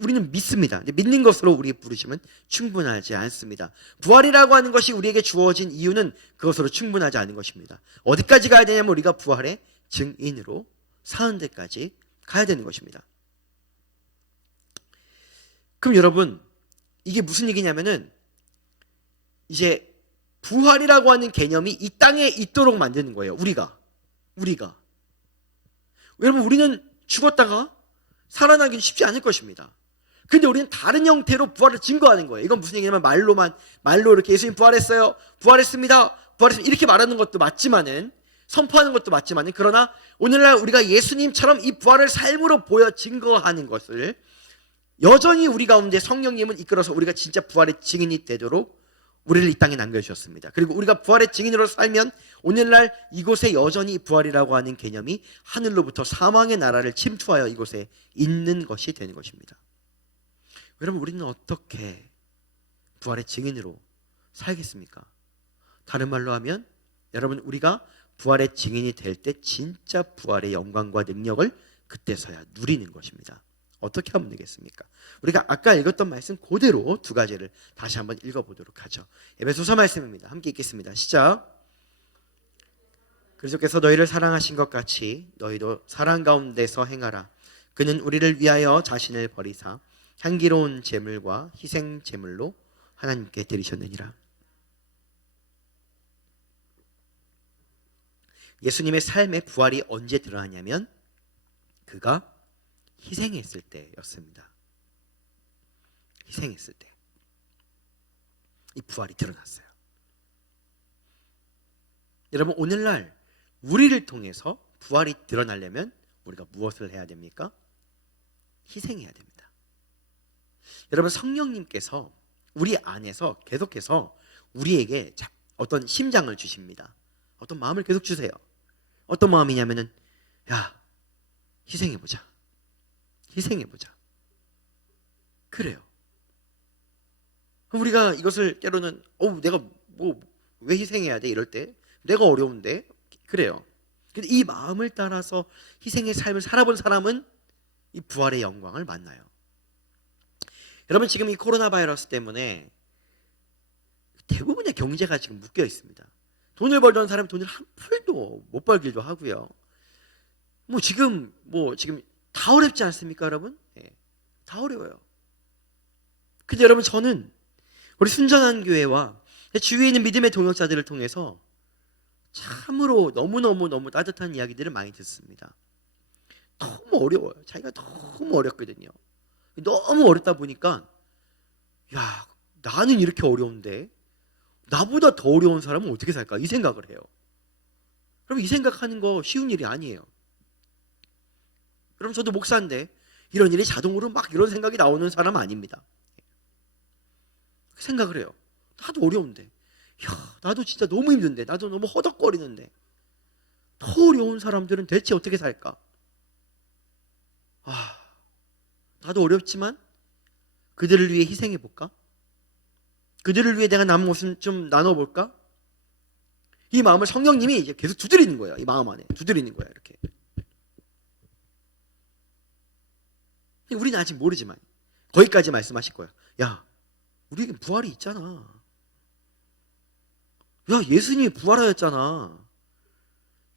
우리는 믿습니다. 믿는 것으로 우리 부르심은 충분하지 않습니다. 부활이라고 하는 것이 우리에게 주어진 이유는 그것으로 충분하지 않은 것입니다. 어디까지 가야 되냐면 우리가 부활의 증인으로 사는 데까지 가야 되는 것입니다. 그럼 여러분 이게 무슨 얘기냐면은 이제 부활이라고 하는 개념이 이 땅에 있도록 만드는 거예요. 우리가 여러분 우리는 죽었다가 살아나기는 쉽지 않을 것입니다. 근데 우리는 다른 형태로 부활을 증거하는 거예요. 이건 무슨 얘기냐면 말로 이렇게 예수님 부활했어요, 부활했습니다 이렇게 말하는 것도 맞지만은, 선포하는 것도 맞지만은, 그러나 오늘날 우리가 예수님처럼 이 부활을 삶으로 보여 증거하는 것을 여전히 우리 가운데 성령님은 이끌어서 우리가 진짜 부활의 증인이 되도록 우리를 이 땅에 남겨주셨습니다. 그리고 우리가 부활의 증인으로 살면 오늘날 이곳에 여전히 부활이라고 하는 개념이 하늘로부터 사망의 나라를 침투하여 이곳에 있는 것이 되는 것입니다. 여러분 우리는 어떻게 부활의 증인으로 살겠습니까? 다른 말로 하면 여러분 우리가 부활의 증인이 될 때 진짜 부활의 영광과 능력을 그때서야 누리는 것입니다. 어떻게 하면 되겠습니까? 우리가 아까 읽었던 말씀 그대로 두 가지를 다시 한번 읽어보도록 하죠. 에베소서 말씀입니다. 함께 읽겠습니다. 시작. 그리스도께서 너희를 사랑하신 것 같이 너희도 사랑 가운데서 행하라. 그는 우리를 위하여 자신을 버리사 향기로운 제물과 희생 제물로 하나님께 드리셨느니라. 예수님의 삶의 부활이 언제 드러나냐면 그가 희생했을 때였습니다. 희생했을 때 이 부활이 드러났어요. 여러분, 오늘날 우리를 통해서 부활이 드러나려면 우리가 무엇을 해야 됩니까? 희생해야 됩니다. 여러분, 성령님께서 우리 안에서 계속해서 우리에게 어떤 심장을 주십니다. 어떤 마음을 계속 주세요. 어떤 마음이냐면은, 야, 희생해보자. 희생해보자. 그래요. 우리가 이것을 때로는 내가 왜 희생해야 돼? 이럴 때 내가 어려운데 그래요. 근데 이 마음을 따라서 희생의 삶을 살아본 사람은 이 부활의 영광을 만나요. 여러분, 지금 이 코로나 바이러스 때문에 대부분의 경제가 지금 묶여 있습니다. 돈을 벌던 사람이 돈을 한 푼도 못 벌기도 하고요. 지금 다 어렵지 않습니까, 여러분? 다 어려워요. 근데 여러분, 저는 우리 순전한 교회와 주위에 있는 믿음의 동역자들을 통해서 참으로 너무 따뜻한 이야기들을 많이 듣습니다. 너무 어려워요. 자기가 너무 어렵거든요. 너무 어렵다 보니까, 야, 나는 이렇게 어려운데 나보다 더 어려운 사람은 어떻게 살까? 이 생각을 해요. 그럼 이 생각하는 거 쉬운 일이 아니에요. 그럼 저도 목사인데 이런 일이 자동으로 막 이런 생각이 나오는 사람 아닙니다. 생각을 해요. 나도 어려운데, 나도 진짜 너무 힘든데, 나도 너무 허덕거리는데 더 어려운 사람들은 대체 어떻게 살까? 나도 어렵지만 그들을 위해 희생해볼까? 그들을 위해 내가 남은 것은 좀 나눠볼까? 이 마음을 성령님이 이제 계속 두드리는 거예요. 이 마음 안에 두드리는 거예요. 이렇게. 우리는 아직 모르지만 거기까지 말씀하실 거예요. 야, 우리에게 부활이 있잖아. 야, 예수님이 부활하였잖아.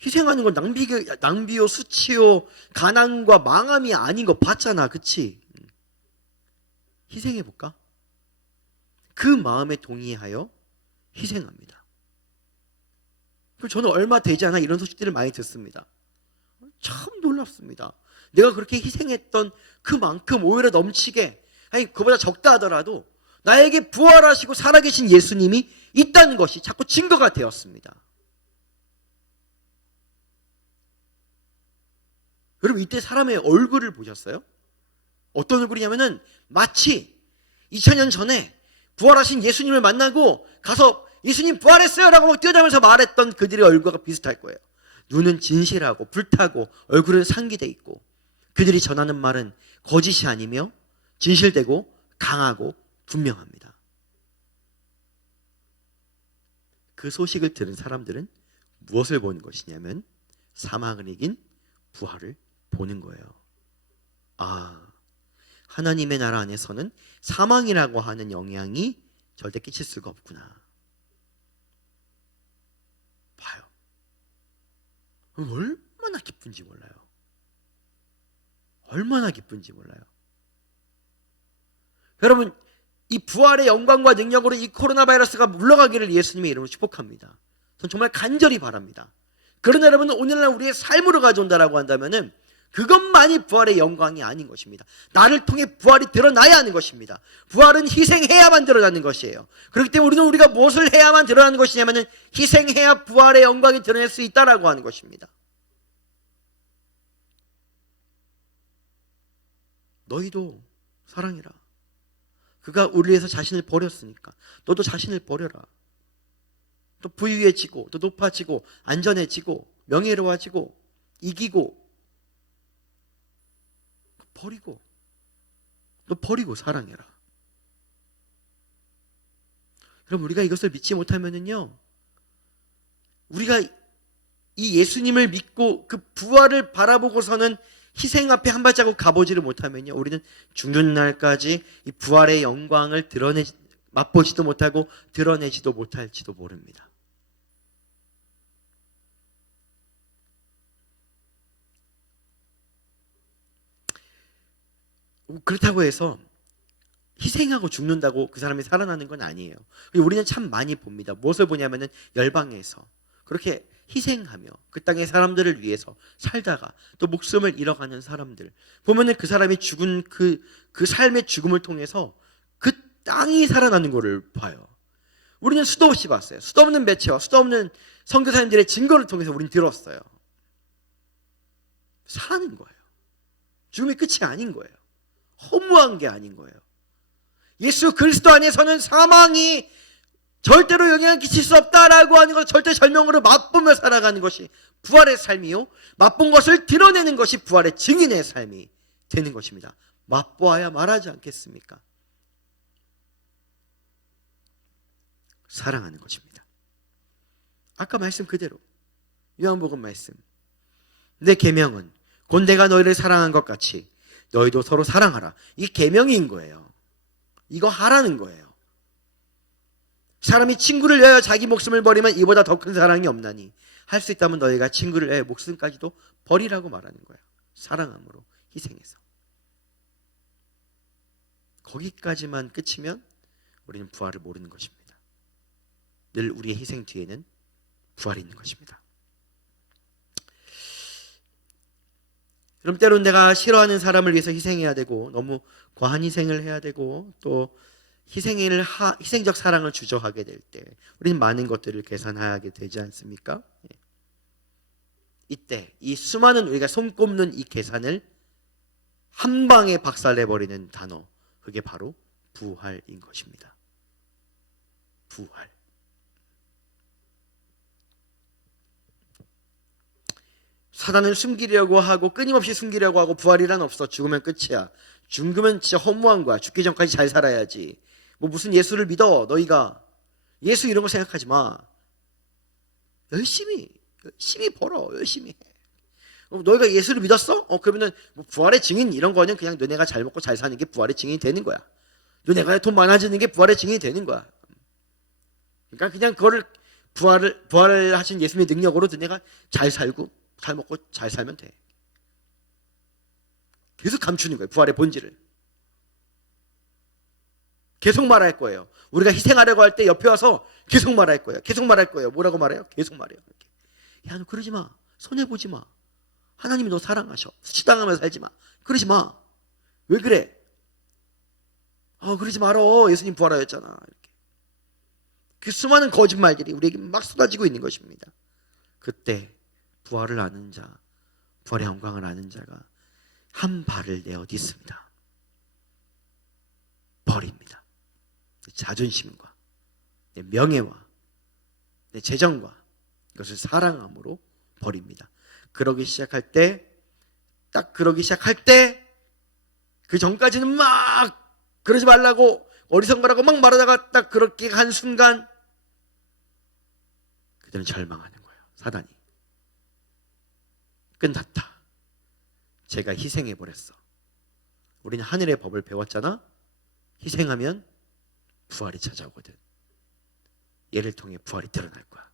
희생하는 건 낭비요, 수치요, 가난과 망함이 아닌 거 봤잖아. 그치? 희생해볼까? 그 마음에 동의하여 희생합니다. 그리고 저는 얼마 되지 않아 이런 소식들을 많이 듣습니다. 참 놀랍습니다. 내가 그렇게 희생했던 그만큼 오히려 넘치게, 그보다 적다 하더라도 나에게 부활하시고 살아계신 예수님이 있다는 것이 자꾸 증거가 되었습니다. 여러분, 이때 사람의 얼굴을 보셨어요? 어떤 얼굴이냐면은 마치 2000년 전에 부활하신 예수님을 만나고 가서 예수님 부활했어요 라고 뛰어다니면서 말했던 그들의 얼굴과 비슷할 거예요. 눈은 진실하고 불타고 얼굴은 상기돼 있고 그들이 전하는 말은 거짓이 아니며 진실되고 강하고 분명합니다. 그 소식을 들은 사람들은 무엇을 보는 것이냐면 사망을 이긴 부활을 보는 거예요. 하나님의 나라 안에서는 사망이라고 하는 영향이 절대 끼칠 수가 없구나. 봐요. 얼마나 기쁜지 몰라요. 얼마나 기쁜지 몰라요. 여러분, 이 부활의 영광과 능력으로 이 코로나 바이러스가 물러가기를 예수님의 이름으로 축복합니다. 전 정말 간절히 바랍니다. 그러나 여러분, 오늘날 우리의 삶으로 가져온다라고 한다면은 그것만이 부활의 영광이 아닌 것입니다. 나를 통해 부활이 드러나야 하는 것입니다. 부활은 희생해야만 드러나는 것이에요. 그렇기 때문에 우리가 무엇을 해야만 드러나는 것이냐면은 희생해야 부활의 영광이 드러날 수 있다라고 하는 것입니다. 너희도 사랑해라. 그가 우리 위해서 자신을 버렸으니까 너도 자신을 버려라. 또 부유해지고 또 높아지고 안전해지고 명예로워지고 이기고 너 버리고 사랑해라. 여러분, 우리가 이것을 믿지 못하면은요, 우리가 이 예수님을 믿고 그 부활을 바라보고서는 희생 앞에 한 발자국 가보지를 못하면요, 우리는 죽는 날까지 이 부활의 영광을 맛보지도 못하고 드러내지도 못할지도 모릅니다. 그렇다고 해서 희생하고 죽는다고 그 사람이 살아나는 건 아니에요. 우리는 참 많이 봅니다. 무엇을 보냐면은 열방에서 그렇게 희생하며 그 땅의 사람들을 위해서 살다가 또 목숨을 잃어가는 사람들 보면은 그 사람이 죽은 그 삶의 죽음을 통해서 그 땅이 살아나는 것을 봐요. 우리는 수도 없이 봤어요. 수도 없는 매체와 수도 없는 선교사님들의 증거를 통해서 우리는 들었어요. 사는 거예요. 죽음이 끝이 아닌 거예요. 허무한 게 아닌 거예요. 예수 그리스도 안에서는 사망이 절대로 영향을 끼칠 수 없다라고 하는 것, 절대 절명으로 맛보며 살아가는 것이 부활의 삶이요, 맛본 것을 드러내는 것이 부활의 증인의 삶이 되는 것입니다. 맛보아야 말하지 않겠습니까? 사랑하는 것입니다. 아까 말씀 그대로 요한복음 말씀, 내 계명은 곧 내가 너희를 사랑한 것 같이 너희도 서로 사랑하라. 이게 계명인 거예요. 이거 하라는 거예요. 사람이 친구를 위하여 자기 목숨을 버리면 이보다 더 큰 사랑이 없나니 할 수 있다면 너희가 친구를 위하여 목숨까지도 버리라고 말하는 거예요. 사랑함으로 희생해서. 거기까지만 끝이면 우리는 부활을 모르는 것입니다. 늘 우리의 희생 뒤에는 부활이 있는 것입니다. 그럼 때론 내가 싫어하는 사람을 위해서 희생해야 되고 너무 과한 희생을 해야 되고 또 희생적 사랑을 주저하게 될 때 우리는 많은 것들을 계산하게 되지 않습니까? 이때 이 수많은 우리가 손꼽는 이 계산을 한 방에 박살내버리는 단어, 그게 바로 부활인 것입니다. 부활. 사단은 숨기려고 하고 끊임없이 숨기려고 하고 부활이란 없어. 죽으면 끝이야. 죽으면 진짜 허무한 거야. 죽기 전까지 잘 살아야지. 뭐 무슨 예수를 믿어. 너희가 예수 이런 거 생각하지 마. 열심히 벌어. 열심히 해. 너희가 예수를 믿었어? 그러면은 뭐 부활의 증인 이런 거는 그냥 너네가 잘 먹고 잘 사는 게 부활의 증인이 되는 거야. 너네가 돈 많아지는 게 부활의 증인이 되는 거야. 그러니까 그냥 그거를 부활을 하신 예수님의 능력으로 너네가 잘 살고 잘 먹고 잘 살면 돼. 계속 감추는 거예요. 부활의 본질을. 계속 말할 거예요. 우리가 희생하려고 할 때 옆에 와서 계속 말할 거예요. 계속 말할 거예요. 뭐라고 말해요? 계속 말해요. 이렇게. 야, 너 그러지 마. 손해보지 마. 하나님이 너 사랑하셔. 수치당하면서 살지 마. 그러지 마. 왜 그래? 그러지 말어. 예수님 부활하였잖아. 이렇게. 그 수많은 거짓말들이 우리에게 막 쏟아지고 있는 것입니다. 그때 부활을 아는 자, 부활의 영광을 아는 자가 한 발을 내어 딛습니다. 버립니다. 내 자존심과 내 명예와 내 재정과 이것을 사랑함으로 버립니다. 그러기 시작할 때, 그 전까지는 막 그러지 말라고 어리석은 거라고 막 말하다가 딱 그렇게 한 순간 그들은 절망하는 거예요. 사단이. 끝났다. 제가 희생해버렸어. 우리는 하늘의 법을 배웠잖아. 희생하면 부활이 찾아오거든. 얘를 통해 부활이 드러날 거야.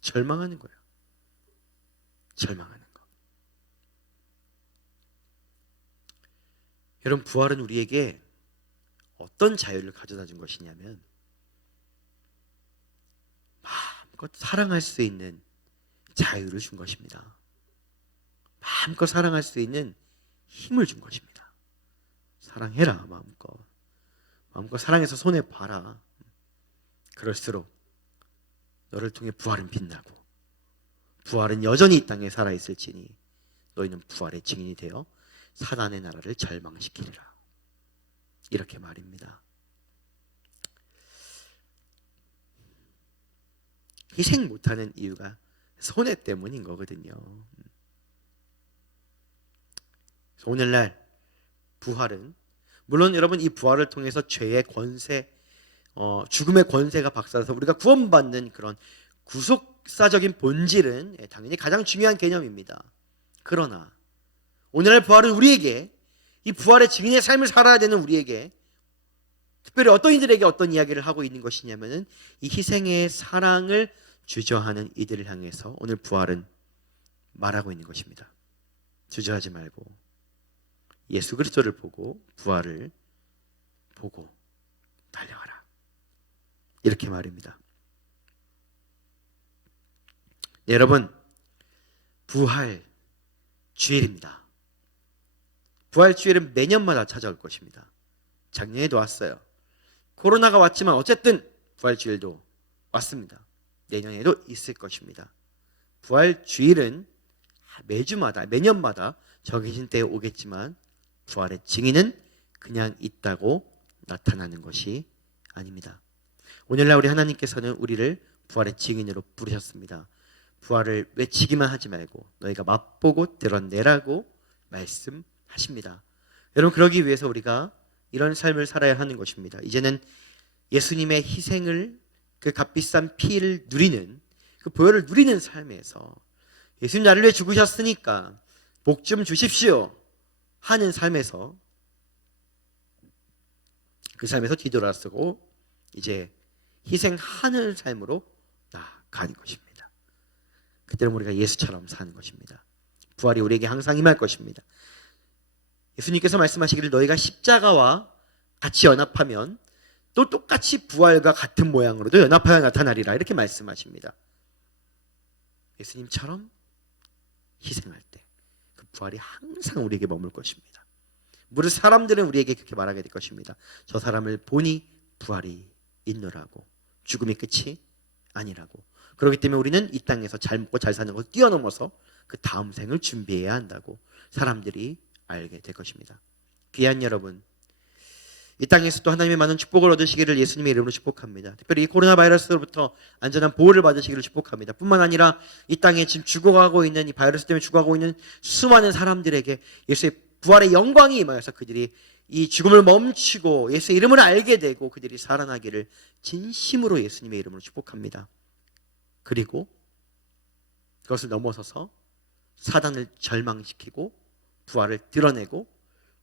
절망하는 거야. 절망하는 거. 여러분, 부활은 우리에게 어떤 자유를 가져다 준 것이냐면 마음껏 사랑할 수 있는 자유를 준 것입니다. 마음껏 사랑할 수 있는 힘을 준 것입니다. 사랑해라. 마음껏 사랑해서 손해봐라. 그럴수록 너를 통해 부활은 빛나고 부활은 여전히 이 땅에 살아있을지니 너희는 부활의 증인이 되어 사단의 나라를 절망시키리라. 이렇게 말입니다. 희생 못하는 이유가 손해 때문인 거거든요. 오늘날 부활은 물론 여러분 이 부활을 통해서 죄의 권세, 죽음의 권세가 박살나서 우리가 구원받는 그런 구속사적인 본질은 당연히 가장 중요한 개념입니다. 그러나 오늘날 부활은 우리에게 이 부활의 증인의 삶을 살아야 되는 우리에게 특별히 어떤 이들에게 어떤 이야기를 하고 있는 것이냐면은 이 희생의 사랑을 주저하는 이들을 향해서 오늘 부활은 말하고 있는 것입니다. 주저하지 말고 예수 그리스도를 보고 부활을 보고 달려가라. 이렇게 말입니다. 네, 여러분, 부활 주일입니다. 부활 주일은 매년마다 찾아올 것입니다. 작년에도 왔어요. 코로나가 왔지만 어쨌든 부활 주일도 왔습니다. 내년에도 있을 것입니다. 부활 주일은 매주마다 매년마다 정해진 때에 오겠지만 부활의 증인은 그냥 있다고 나타나는 것이 아닙니다. 오늘날 우리 하나님께서는 우리를 부활의 증인으로 부르셨습니다. 부활을 외치기만 하지 말고 너희가 맛보고 드러내라고 말씀하십니다. 여러분, 그러기 위해서 우리가 이런 삶을 살아야 하는 것입니다. 이제는 예수님의 희생을, 그 값비싼 피를 누리는, 그 보혈을 누리는 삶에서 예수님 나를 위해 죽으셨으니까 복 좀 주십시오 하는 삶에서, 그 삶에서 뒤돌아서고 이제 희생하는 삶으로 나아가는 것입니다. 그때는 우리가 예수처럼 사는 것입니다. 부활이 우리에게 항상 임할 것입니다. 예수님께서 말씀하시기를 너희가 십자가와 같이 연합하면 또 똑같이 부활과 같은 모양으로도 연합하여 나타나리라, 이렇게 말씀하십니다. 예수님처럼 희생할 때 그 부활이 항상 우리에게 머물 것입니다. 무릇 사람들은 우리에게 그렇게 말하게 될 것입니다. 저 사람을 보니 부활이 있노라고, 죽음이 끝이 아니라고. 그렇기 때문에 우리는 이 땅에서 잘 먹고 잘 사는 것을 뛰어넘어서 그 다음 생을 준비해야 한다고 사람들이 알게 될 것입니다. 귀한 여러분, 이 땅에서도 하나님의 많은 축복을 얻으시기를 예수님의 이름으로 축복합니다. 특별히 이 코로나 바이러스로부터 안전한 보호를 받으시기를 축복합니다. 뿐만 아니라 이 땅에 지금 죽어가고 있는, 이 바이러스 때문에 죽어가고 있는 수많은 사람들에게 예수의 부활의 영광이 임하여서 그들이 이 죽음을 멈추고 예수의 이름을 알게 되고 그들이 살아나기를 진심으로 예수님의 이름으로 축복합니다. 그리고 그것을 넘어서서 사단을 절망시키고 부활을 드러내고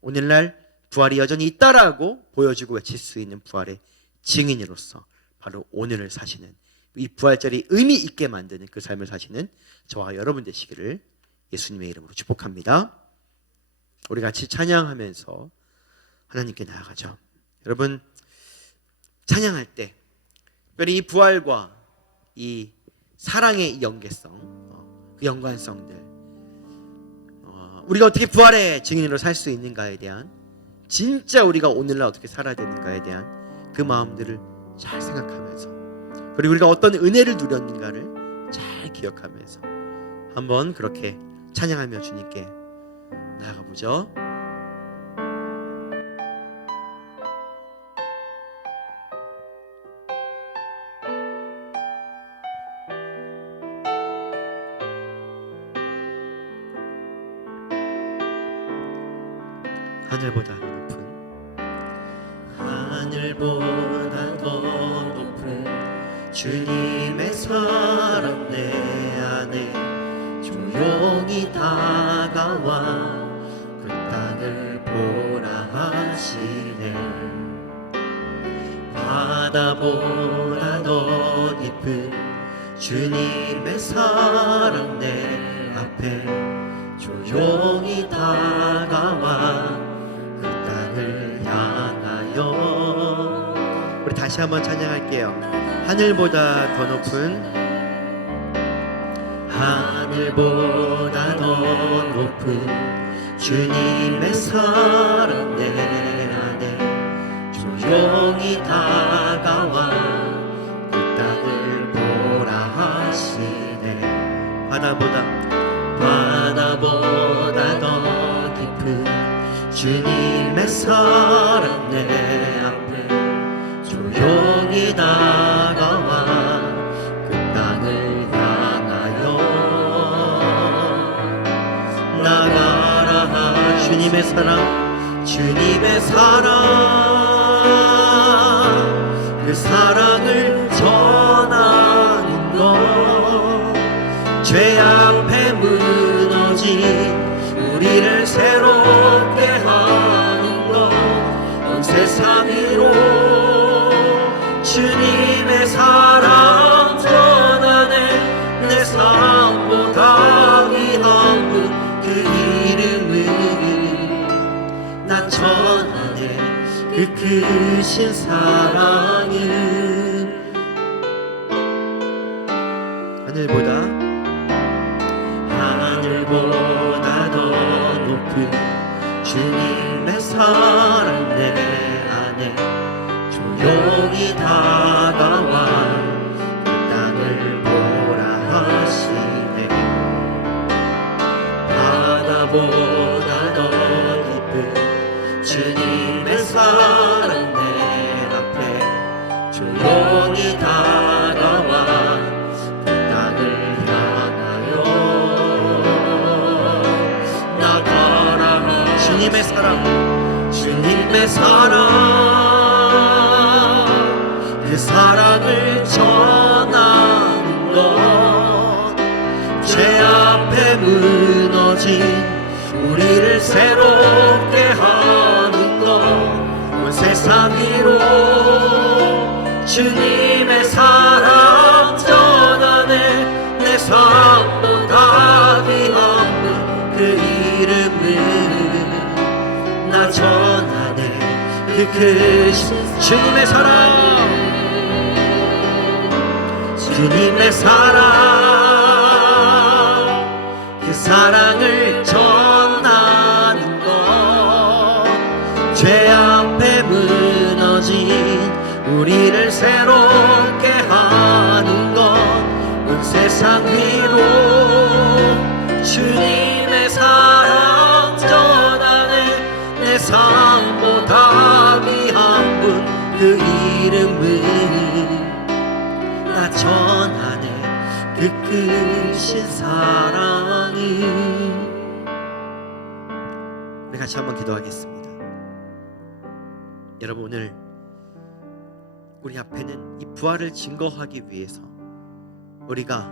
오늘날 부활이 여전히 있다라고 보여주고 외칠 수 있는 부활의 증인으로서 바로 오늘을 사시는, 이 부활절이 의미 있게 만드는 그 삶을 사시는 저와 여러분 되시기를 예수님의 이름으로 축복합니다. 우리 같이 찬양하면서 하나님께 나아가죠. 여러분, 찬양할 때 특별히 이 부활과 이 사랑의 연계성, 그 연관성들, 우리가 어떻게 부활의 증인으로 살 수 있는가에 대한, 진짜 우리가 오늘날 어떻게 살아야 되는가에 대한 그 마음들을 잘 생각하면서, 그리고 우리가 어떤 은혜를 누렸는가를 잘 기억하면서 한번 그렇게 찬양하며 주님께 나아가보죠. 하늘보다 더 높은 주님의 사랑 내 안에 조용히 다가와 그 땅을 보라 하시네. 바다보다 더 깊은 주님의 사랑 내 앞에 조용히 다가와 그 땅을 향하여. 우리 다시 한번 찬양할게요. 하늘보다 더 높은, 하늘보다 더 높은 주님의 사랑 내 안에 조용히 다가와 그 땅을 보라 하시네. 바다보다 더 깊은 주님의 사랑 내 앞에 조용히 다가와 그 땅을 향하여 나가라. 주님의 사랑, 주님의 사랑, 그 사랑을 전하는 것, 죄 앞에 무너진 우리를 새롭게 하는 것, 온 세상 위로 주님의 사랑 전하네. 내 삶보다 귀한 분 그 이름을 크신 사랑을 하늘보다 더 높은 주님의 사랑 내 안에 조용히 다가와 그 땅을 보라 하시네. 바다보다 더 깊은 주님의 사랑 내 앞에 조용히 다가와 그 땅을 향하여 나가라. 주님의 사랑, 주님의 사랑, 그 사랑을 전하는 것, 죄 앞에 무너진 우리를 새롭게 하는 것, 온 세상 위로 주님의 사랑 전하네. 내 삶보다 귀한 그 이름을 나 전하네. 그 크신 주님의 사랑, 주님의 사랑, 그 사랑을 전하는 것, 죄 앞에 무너진 우리를 새롭게 하는 것, 온 세상 위로 주님의 사랑 전하네. 내 삶보다 귀한 분 그 이름을 나 전하네. 그 크신 사랑을. 우리 같이 한번 기도하겠습니다. 여러분, 오늘 우리 앞에는 이 부활을 증거하기 위해서 우리가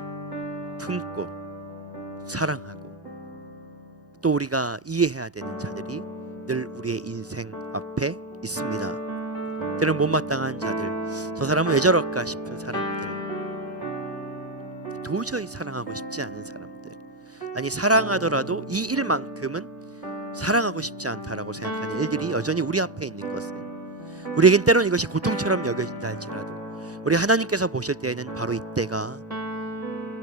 품고 사랑하고 또 우리가 이해해야 되는 자들이 늘 우리의 인생 앞에 있습니다. 때는 못마땅한 자들, 저 사람은 왜 저럴까 싶은 사람들, 도저히 사랑하고 싶지 않은 사람들, 아니 사랑하더라도 이 일만큼은 사랑하고 싶지 않다라고 생각하는 일들이 여전히 우리 앞에 있는 것은, 우리에겐 때론 이것이 고통처럼 여겨진다 할지라도 우리 하나님께서 보실 때에는 바로 이때가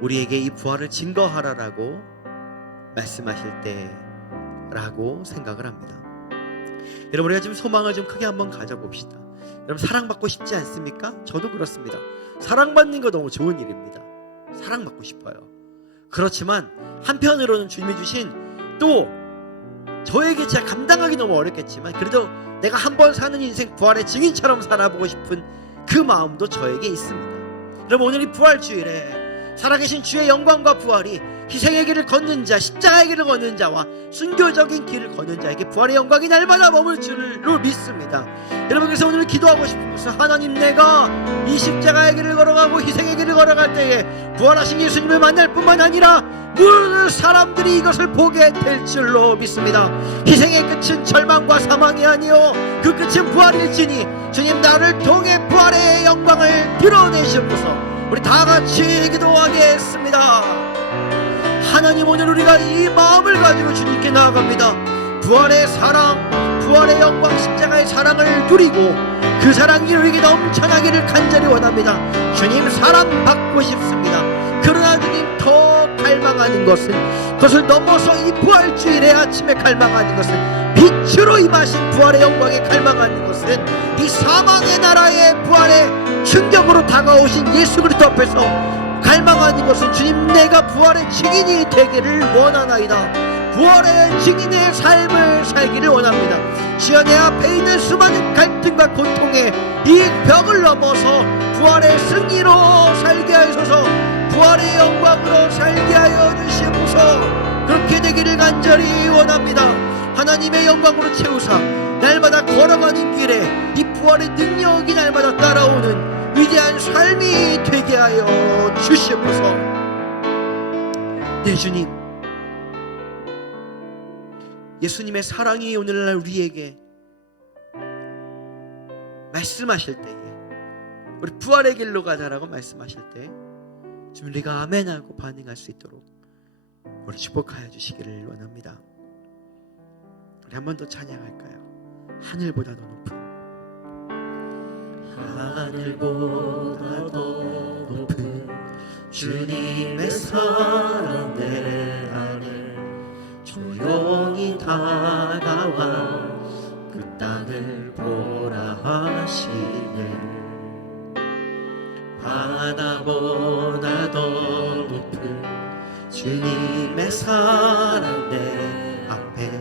우리에게 이 부활을 증거하라라고 말씀하실 때라고 생각을 합니다. 여러분, 우리가 지금 소망을 좀 크게 한번 가져봅시다. 여러분, 사랑받고 싶지 않습니까? 저도 그렇습니다. 사랑받는 거 너무 좋은 일입니다. 사랑받고 싶어요. 그렇지만 한편으로는 주님이 주신, 또 저에게 제가 감당하기 너무 어렵겠지만 그래도 내가 한 번 사는 인생 부활의 증인처럼 살아보고 싶은 그 마음도 저에게 있습니다. 여러분, 오늘 이 부활주일에 살아계신 주의 영광과 부활이 희생의 길을 걷는 자, 십자가의 길을 걷는 자와 순교적인 길을 걷는 자에게 부활의 영광이 날마다 머물 줄로 믿습니다. 여러분, 그래서 오늘 기도하고 싶은 것은, 하나님, 내가 이 십자가의 길을 걸어가고 희생의 길을 걸어갈 때에 부활하신 예수님을 만날 뿐만 아니라 모든 사람들이 이것을 보게 될 줄로 믿습니다. 희생의 끝은 절망과 사망이 아니요 그 끝은 부활일지니 주님, 나를 통해 부활의 영광을 드러내시옵소서. 우리 다 같이 기도하겠습니다. 하나님, 오늘 우리가 이 마음을 가지고 주님께 나아갑니다. 부활의 사랑, 부활의 영광, 십자가의 사랑을 누리고 그 사랑이 우리에게 넘쳐나기를 간절히 원합니다. 주님, 사랑받고 싶습니다. 그러나 주님, 더 갈망하는 것은, 그것을 넘어서 이 부활주일의 아침에 갈망하는 것은, 빛으로 임하신 부활의 영광에 갈망하는 것은, 이 사망의 나라의 부활의 충격으로 다가오신 예수 그리스도 앞에서 갈망하는 것은, 주님, 내가 부활의 증인이 되기를 원하나이다. 부활의 증인의 삶을 살기를 원합니다. 주여, 내 앞에 있는 수많은 갈등과 고통의 이 벽을 넘어서 부활의 승리로 살게 하소서. 부활의 영광으로 살게 하여 주시옵소서. 그렇게 되기를 간절히 원합니다. 하나님의 영광으로 채우사 날마다 걸어가는 길에 이 부활의 능력이 날마다 따라오는 위대한 삶이 되게 하여 주시옵소서. 네, 주님, 예수님의 사랑이 오늘날 우리에게 말씀하실 때에, 우리 부활의 길로 가자라고 말씀하실 때 주님, 우리가 아멘하고 반응할 수 있도록 우리 축복하여 주시기를 원합니다. 우리 한 번 더 찬양할까요? 하늘보다 더 높은 하늘보다 더 높은 주님의 사랑 내 안에 조용히 다가와 그 땅을 보라 하시네. 바다보다 더 높은 주님의 사랑 내 앞에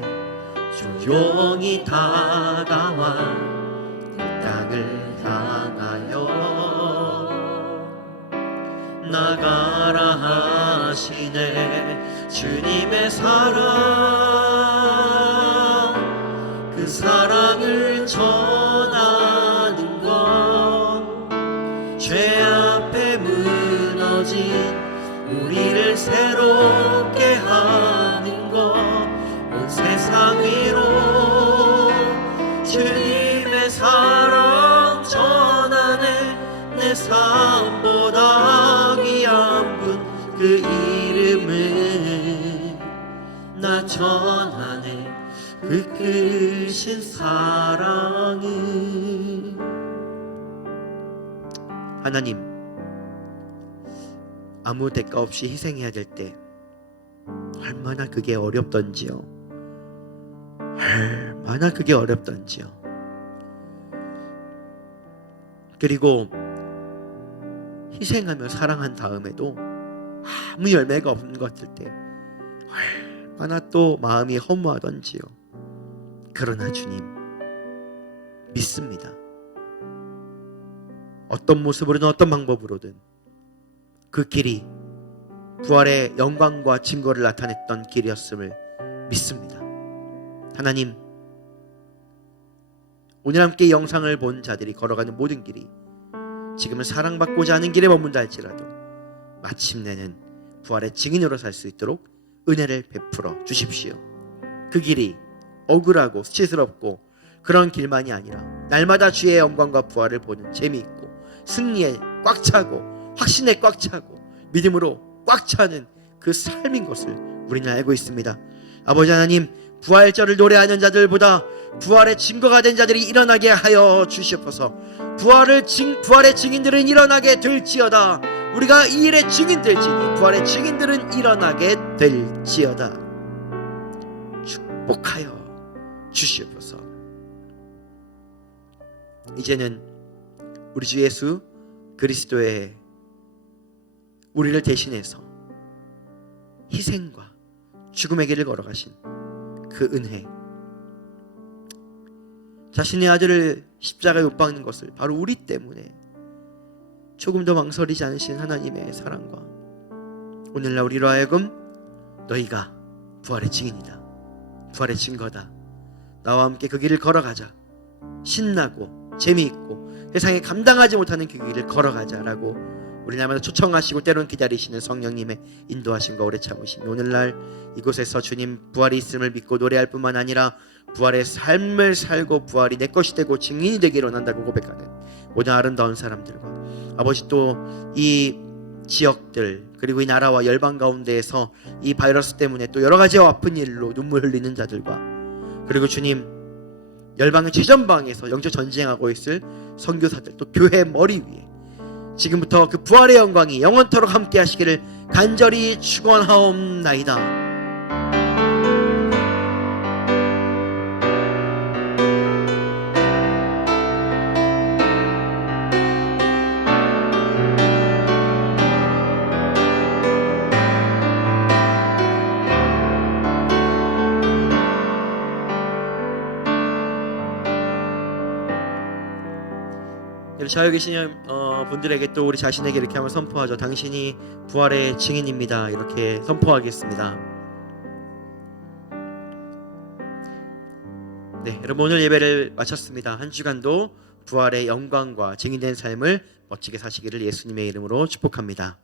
조용히 다가와 그 땅을 향하여 나가라 하시네. 주님의 사랑 그 사랑을 전하는 건 죄 앞에 무너진 우리를 새롭게 하는 것. 온 세상 위로 주님의 사랑 전하네. 내 삶보다 귀한 분 그 이름을 나 전하네. 그 크신 사랑을. 하나님, 아무 대가 없이 희생해야 될 때 얼마나 그게 어렵던지요. 얼마나 그게 어렵던지요. 그리고 희생하며 사랑한 다음에도 아무 열매가 없는 것 같을 때 얼마나 또 마음이 허무하던지요. 그러나 주님, 믿습니다. 어떤 모습으로든 어떤 방법으로든 그 길이 부활의 영광과 증거를 나타냈던 길이었음을 믿습니다. 하나님, 오늘 함께 영상을 본 자들이 걸어가는 모든 길이 지금은 사랑받고자 하는 길에 머문다 할지라도 마침내는 부활의 증인으로 살 수 있도록 은혜를 베풀어 주십시오. 그 길이 억울하고 수치스럽고 그런 길만이 아니라 날마다 주의 영광과 부활을 보는 재미있고 승리에 꽉 차고 확신에 꽉 차고 믿음으로 꽉 차는 그 삶인 것을 우리는 알고 있습니다. 아버지 하나님, 부활절을 노래하는 자들보다 부활의 증거가 된 자들이 일어나게 하여 주시옵소서. 부활의 증인들은 일어나게 될지어다. 우리가 이 일의 증인될지니 부활의 증인들은 일어나게 될지어다. 축복하여 주시옵소서. 이제는 우리 주 예수 그리스도의 우리를 대신해서 희생과 죽음의 길을 걸어가신 그 은혜, 자신의 아들을 십자가에 못 박는 것을 바로 우리 때문에 조금 더 망설이지 않으신 하나님의 사랑과 오늘날 우리로 하여금 너희가 부활의 증인이다, 부활의 증거다, 나와 함께 그 길을 걸어가자, 신나고 재미있고 세상에 감당하지 못하는 그 길을 걸어가자라고 우리 날마다 초청하시고 때로는 기다리시는 성령님의 인도하심과 오래 참으심, 오늘날 이곳에서 주님 부활이 있음을 믿고 노래할 뿐만 아니라 부활의 삶을 살고 부활이 내 것이 되고 증인이 되기를 원한다고 고백하는 모든 아름다운 사람들과 아버지, 또 이 지역들 그리고 이 나라와 열방 가운데에서 이 바이러스 때문에 또 여러 가지 아픈 일로 눈물 흘리는 자들과 그리고 주님 열방의 최전방에서 영적 전쟁하고 있을 선교사들, 또 교회 머리 위에 지금부터 그 부활의 영광이 영원토록 함께 하시기를 간절히 축원하옵나이다. 자유 계신 분들에게 또 우리 자신에게 이렇게 한번 선포하죠. 당신이 부활의 증인입니다. 이렇게 선포하겠습니다. 네, 여러분 오늘 예배를 마쳤습니다. 한 주간도 부활의 영광과 증인된 삶을 멋지게 사시기를 예수님의 이름으로 축복합니다.